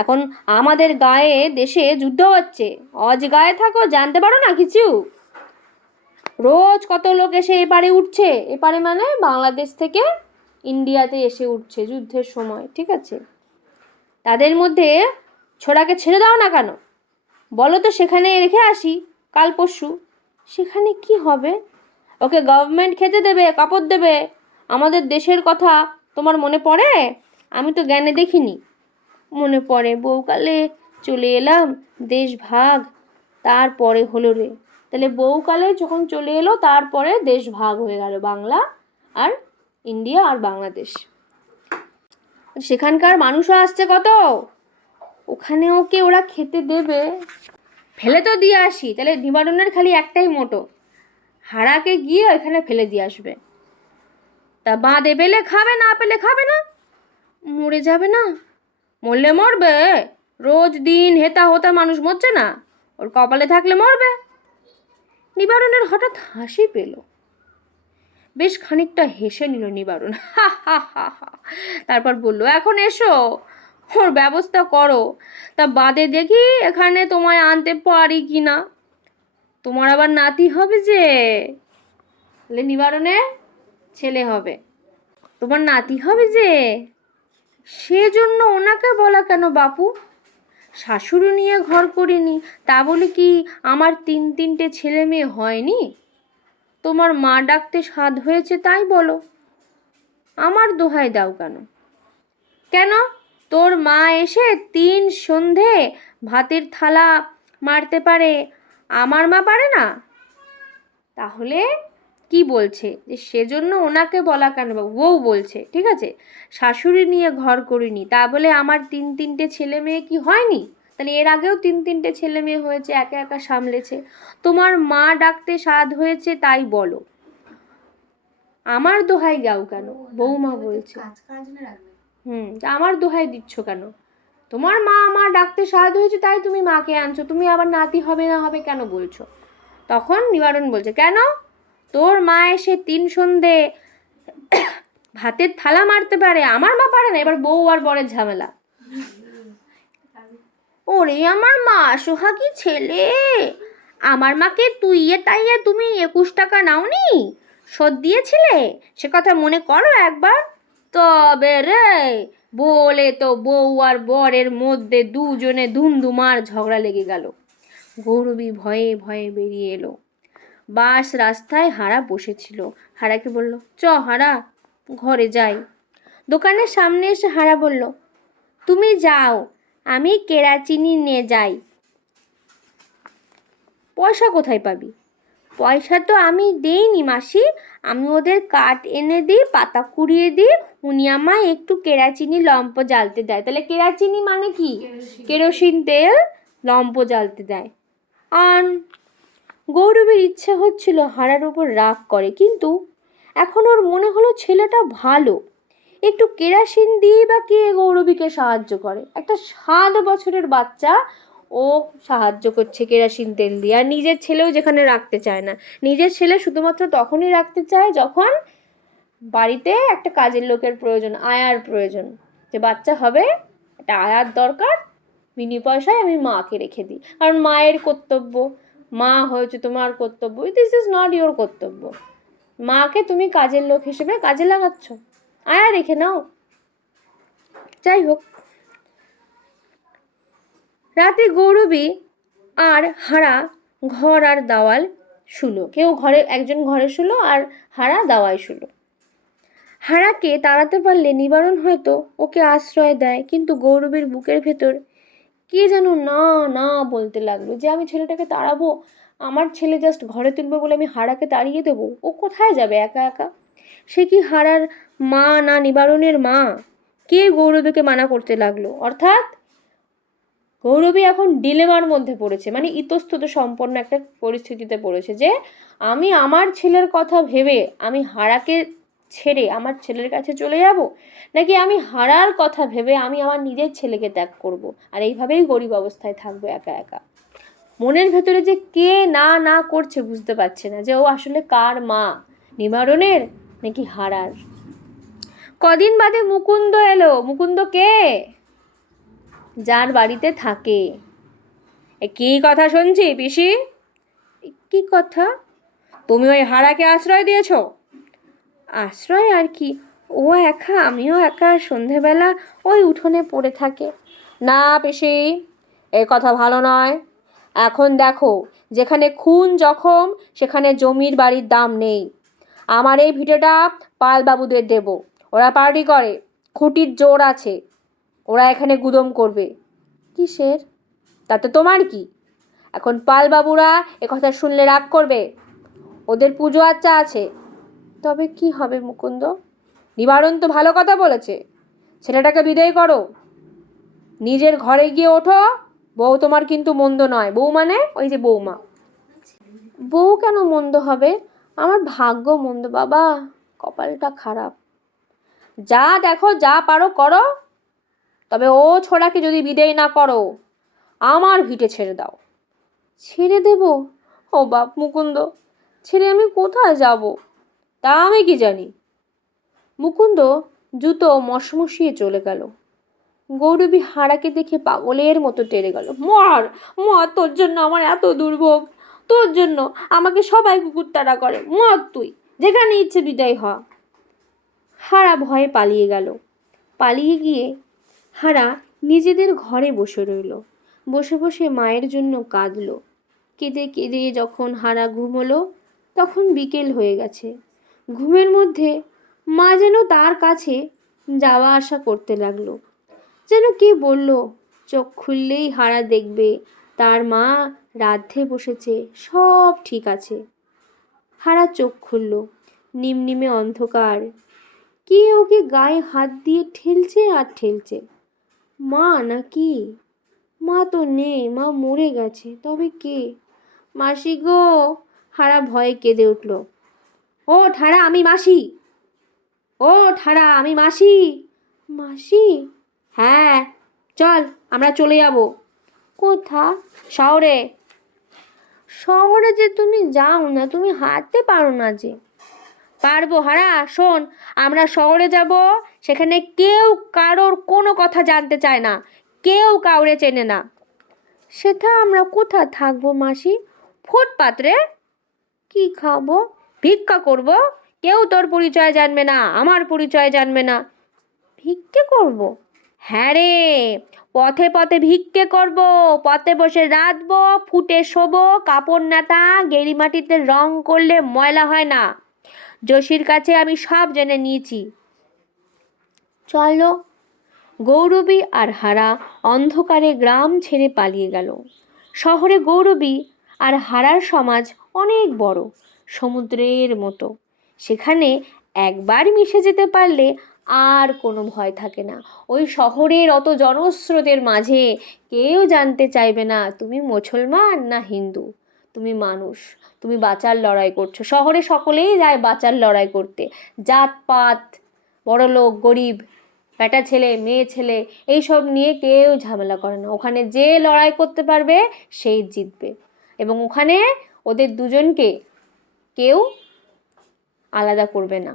এখন আমাদের গায়ে দেশে যুদ্ধ হচ্ছে, অজগায়ে থাকো, জানতে পারো না কিছু? রোজ কত লোক এসে এপারে উঠছে, এপারে মানে বাংলাদেশ থেকে ইন্ডিয়াতে এসে উঠছে যুদ্ধের সময়, ঠিক আছে? তাদের মধ্যে ছোড়াকে ছেড়ে দাও না কেন? বলো তো সেখানে রেখে আসি কাল পরশু। সেখানে কি হবে? ওকে গভর্নমেন্ট খেতে দেবে, কাপড় দেবে। আমাদের দেশের কথা তোমার মনে পড়ে? আমি তো জ্ঞানে দেখিনি। মনে পড়ে, বউকালে চলে এলাম, দেশ ভাগ তারপরে হলো রে। তাহলে বউকালে যখন চলে এলো তারপরে দেশ ভাগ হয়ে গেল, বাংলা আর ইন্ডিয়া আর বাংলাদেশ। সেখানকার মানুষও আসছে কত, ওখানে ওকে ওরা খেতে দেবে। ফেলে তো দিয়ে আসি। তাহলে নিবারণের খালি একটাই মোটো, হারাকে গিয়ে ওখানে ফেলে দিয়ে আসবে। তা বাঁধে পেলে খাবে, না পেলে খাবে না। মরে যাবে না? মরলে মরবে, রোজ দিন হেতা হোতা মানুষ মরছে না, ওর কপালে থাকলে মরবে। নিবারণের হঠাৎ হাসি পেল। বেশ খানিকটা হেসে নিল নিবারণ, হা হা হা হা। তারপর বলল, এখন এসো, ওর ব্যবস্থা করো। তা বাদে দেখি এখানে তোমায় আনতে পারি কি না। তোমার আবার নাতি হবে যে, তাহলে নিবারণের ছেলে হবে, তোমার নাতি হবে যে, সেজন্য ওনাকে বলা কেন বাপু? শাশুড়ি নিয়ে ঘর করিনি, তা বলে কি আমার তিনটে ছেলে মেয়ে হয়নি? তোমার মা ডাকতে স্বাদ হয়েছে তাই বলো। আমার দোহাই দাও কেন? কেন, তোর মা এসে 3 সন্ধে ভাতের থালা মারতে পারে, আমার মা পারে না? তাহলে কি বলছে যে সেজন্য ওনাকে বলা কেন? বউ বলছে, ঠিক আছে, শাশুড়ি নিয়ে ঘর করিনি, তা বলে আমার তিনটে ছেলে মেয়ে কি হয়নি? তাহলে এর আগেও 3 ছেলে মেয়ে হয়েছে, একা একা সামলেছে। তোমার মা ডাকতে স্বাদ হয়েছে তাই বলো, আমার দোহাই গাও কেন? বৌমা বলছে। তা আমার দোহাই দিচ্ছ কেন? তোমার মা আমার ডাকতে স্বাদ হয়েছে তাই তুমি মাকে আনছো, তুমি আবার নাতি হবে না হবে কেন বলছো? তখন নিবারণ বলছে, কেন, তোর মা এসে 3 সন্ধে ভাতের থালা মারতে পারে, আমার মা পারে না? এবার বউ আর বরের ঝামেলা। ওরে আমার মা সোহাগী ছেলে, আমার মাকে তুইয়ে তাইয়ে তুমি 21 টাকা নাওনি, শোধ দিয়েছিলে, সে কথা মনে করো একবার। তবে রে, বলে তো বউ আর বরের মধ্যে দুজনে ধুমধুমার ঝগড়া লেগে গেল। গৌরবী ভয়ে ভয়ে বেরিয়ে এলো। বাস রাস্তায় হারা বসেছিল। হারাকে বলল, চ হারা, ঘরে যাই। দোকানের সামনে এসে হারা বলল, তুমি যাও, আমি কেরাচিনি নিয়ে যাই। পয়সা কোথায় পাবি? পয়সা তো আমি দেইনি মাসি, আমি ওদের কাঠ এনে দিই, পাতা কুড়িয়ে দিই, উনি আমায় একটু কেরাচিনি লম্প জ্বালতে দেয়। তাহলে কেরাচিনি মানে কি? কেরোসিন তেল লম্প জ্বালতে দেয়। আন। গৌরবের ইচ্ছে হচ্ছিল হারার উপর রাগ করে, কিন্তু এখন ওর মনে হলো ছেলেটা ভালো, একটু কেরাসিন দিয়ে বা কে গৌরবীকে সাহায্য করে? একটা 7 বছরের বাচ্চা ও সাহায্য করছে কেরোসিন তেল দিয়ে। আর নিজের ছেলেও যেখানে রাখতে চায় না, নিজের ছেলে শুধুমাত্র তখনই রাখতে চায় যখন বাড়িতে একটা কাজের লোকের প্রয়োজন, আয়ার প্রয়োজন, যে বাচ্চা হবে একটা আয়ার দরকার, বিনি পয়সায় আমি মাকে রেখে দিই। কারণ মায়ের কর্তব্য, মা হয়েছে তোমার কর্তব্য, দিস ইজ নট ইওর কর্তব্য। মাকে তুমি কাজের লোক হিসেবে কাজে লাগাচ্ছ, আয়া রেখে নাও। যাই হোক, রাতে গৌরবী আর হারা ঘর আর দাওয়াল শুলো, কেউ ঘরে, একজন ঘরে শুলো আর হারা দাওয়ায় শুলো। হারাকে তাড়াতে পারলে নিবারণ হয়তো ওকে আশ্রয় দেয়, কিন্তু গৌরবীর বুকের ভেতর কে যেন না না বলতে লাগলো, যে আমি ছেলেটাকে তাড়াবো, আমার ছেলে জাস্ট ঘরে তুলবে বলে আমি হারাকে তাড়িয়ে দেবো? ও কোথায় যাবে একা একা? সে কি হারার মা না নিবারণের মা? কে গৌরবীকে মানা করতে লাগলো? অর্থাৎ গৌরবী এখন ডিলেমার মধ্যে পড়েছে, মানে ইতস্তত সম্পন্ন একটা পরিস্থিতিতে পড়েছে, যে আমি আমার ছেলের কথা ভেবে আমি হারাকে ছেড়ে আমার ছেলের কাছে চলে যাব, নাকি আমি হারার কথা ভেবে আমি আমার নিজের ছেলেকে ত্যাগ করব, আর এইভাবেই গরিব অবস্থায় থাকবো একা একা। মনের ভেতরে যে কে না না করছে বুঝতে পারছে না, যে ও আসলে কার মা, নিবারণের নাকি হারার। কদিন বাদে মুকুন্দ এলো। মুকুন্দ কে? যার বাড়িতে থাকে। কি কথা শুনছি পিসি? কি কথা? তুমি ওই হারাকে আশ্রয় দিয়েছ? আশ্রয় আর কি, ও একা, আমিও একা, সন্ধেবেলা ওই উঠোনে পড়ে থাকে। না পিসি, এ কথা ভালো নয়। এখন দেখো, যেখানে খুন জখম সেখানে জমির বাড়ির দাম নেই। আমার এই ভিটেটা পালবাবুদের দেব, ওরা পার্টি করে, খুঁটির জোর আছে, ওরা এখানে গুদম করবে। কিসের? তাতে তোমার কি? এখন পালবাবুরা একথা শুনলে রাগ করবে, ওদের পুজো আচ্চা আছে। তবে কি হবে মুকুন্দ? নিবারণ তো ভালো কথা বলেছে, ছেলেটাকে বিদায় করো, নিজের ঘরে গিয়ে ওঠো। বউ তোমার কিন্তু মন্দ নয়। বউ মানে ওই যে বৌমা। বউ কেন মন্দ হবে? আমার ভাগ্য মন্দ বাবা, কপালটা খারাপ। যা দেখো, যা পারো করো, তবে ও ছোড়াকে যদি বিদায় না করো, আমার ভিটে ছেড়ে দাও। ছেড়ে দেব? ও বাপ মুকুন্দ, ছেড়ে আমি কোথায় যাব? তা আমি কি জানি। মুকুন্দ জুতো মশমশিয়ে চলে গেল। গৌরবী হারাকে দেখে পাগলের মতো তেড়ে গেল। মর মর, তোর জন্য আমার এত দুর্ভোগ, তোর জন্য আমাকে সবাই কুকুরতাড়া করে, মর তুই, যেখানে ইচ্ছে বিদায় হ। হারা ভয়ে পালিয়ে গেল। পালিয়ে গিয়ে হারা নিজেদের ঘরে বসে রইল। বসে বসে মায়ের জন্য কাঁদল। কেঁদে কেঁদে যখন হারা ঘুমোলো, তখন বিকেল হয়ে গেছে। ঘুমের মধ্যে মা যেন তার কাছে যাওয়া আসা করতে লাগলো। যেন কে বলল, চোখ খুললেই হারা দেখবে তার মা রাঁধতে বসেছে, সব ঠিক আছে। হারা চোখ খুলল, নিমনিমে অন্ধকার, কে ওকে গায়ে হাত দিয়ে ঠেলছে আর ঠেলছে। মা নাকি? মা তো নেই, মা মরে গেছে। তবে কে? মাসি গো! হারা ভয়ে কেঁদে উঠল। ও হারা, আমি মাসি। ও হারা, আমি মাসি। মাসি? হ্যাঁ, চল আমরা চলে যাব। কোথা? শহরে। শহরে যে তুমি যাও না, তুমি হাঁটতে পারো না যে। পারবো হারা, শোন, আমরা শহরে যাব, সেখানে কেউ কারোর কোনো কথা জানতে চায় না, কেউ কাউরে চেনে না। সেটা আমরা কোথা থাকবো মাসি? ফুটপাত্রে। কি খাবো? ভিক্ষা করব, কেউ তোর পরিচয় জানবে না, আমার পরিচয় জানবে না। ভিক্ষে করব? হ্যাঁ রে, পথে পথে ভিক্ষে করব, পথে বসে রাঁধবো, ফুটে শোবো, কাপড় নেতা গেরি মাটিতে রং করলে ময়লা হয় না। যোশীর কাছে আমি সব জেনে নিয়েছি। চলো। গৌরবী আর হারা অন্ধকারে গ্রাম ছেড়ে পালিয়ে গেল। শহরে গৌরবী আর হারার সমাজ অনেক বড়, সমুদ্রের মতো। সেখানে একবার মিশে যেতে পারলে আর কোনো ভয় থাকে না। ওই শহরের অত জনস্রোতের মাঝে কেউ জানতে চাইবে না তুমি মুসলমান না হিন্দু, তুমি মানুষ, তুমি বাঁচার লড়াই করছো। শহরে সকলেই যায় বাঁচার লড়াই করতে, জাতপাত, বড়লোক গরিব বেটা ছেলে মেয়ে ছেলে এইসব নিয়ে কেউ ঝামেলা করে না। ওখানে যে লড়াই করতে পারবে সেই জিতবে, এবং ওখানে ওদের দুজনকে কেউ আলাদা করবে না,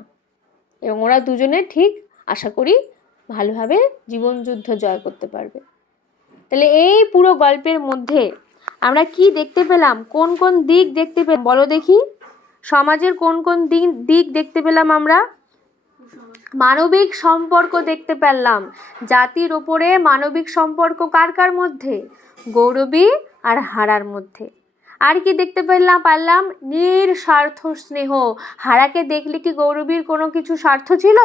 এবং ওরা দুজনে ঠিক আশা করি ভালোভাবে জীবনযুদ্ধ জয় করতে পারবে। তাহলে এই পুরো গল্পের মধ্যে আমরা কি দেখতে পেলাম, কোন কোন দিক দেখতে পেলাম বলো দেখি? সমাজের কোন কোন দিক দেখতে পেলাম আমরা? মানবিক সম্পর্ক দেখতে পেলাম। জাতির ওপরে মানবিক সম্পর্ক কার কার মধ্যে? গৌরবী আর হারার মধ্যে। আর কি দেখতে পারলাম? নিঃস্বার্থ স্নেহ। হারাকে দেখলে কি গৌরবীর কোনো কিছু স্বার্থ ছিল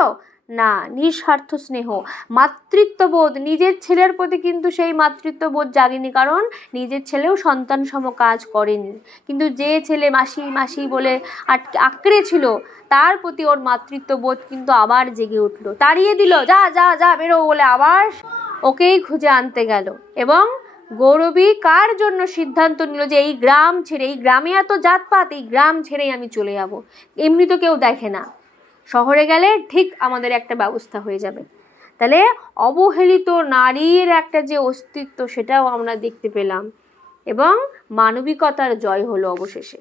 না? নিঃস্বার্থ স্নেহ, মাতৃত্ববোধ। নিজের ছেলের প্রতি কিন্তু সেই মাতৃত্ববোধ জাগেনি, কারণ নিজের ছেলেও সন্তান সম কাজ করেনি, কিন্তু যে ছেলে মাসি মাসি বলে আঁকড়ে ছিল তার প্রতি ওর মাতৃত্ববোধ কিন্তু আবার জেগে উঠলো, তাড়িয়ে দিল, যা যা যা বেরো বলে আবার ওকেই খুঁজে আনতে গেল। এবং গৌরবী কার জন্য সিদ্ধান্ত নিল যে এই গ্রাম ছেড়ে, এই গ্রামে এত জাতপাত, এই গ্রাম ছেড়েই আমি চলে যাব। এমনি তো কেউ দেখে না, শহরে গেলে ঠিক আমাদের একটা ব্যবস্থা হয়ে যাবে। তাহলে অবহেলিত নারীর একটা যে অস্তিত্ব সেটাও আমরা দেখতে পেলাম, এবং মানবিকতার জয় হলো অবশেষে।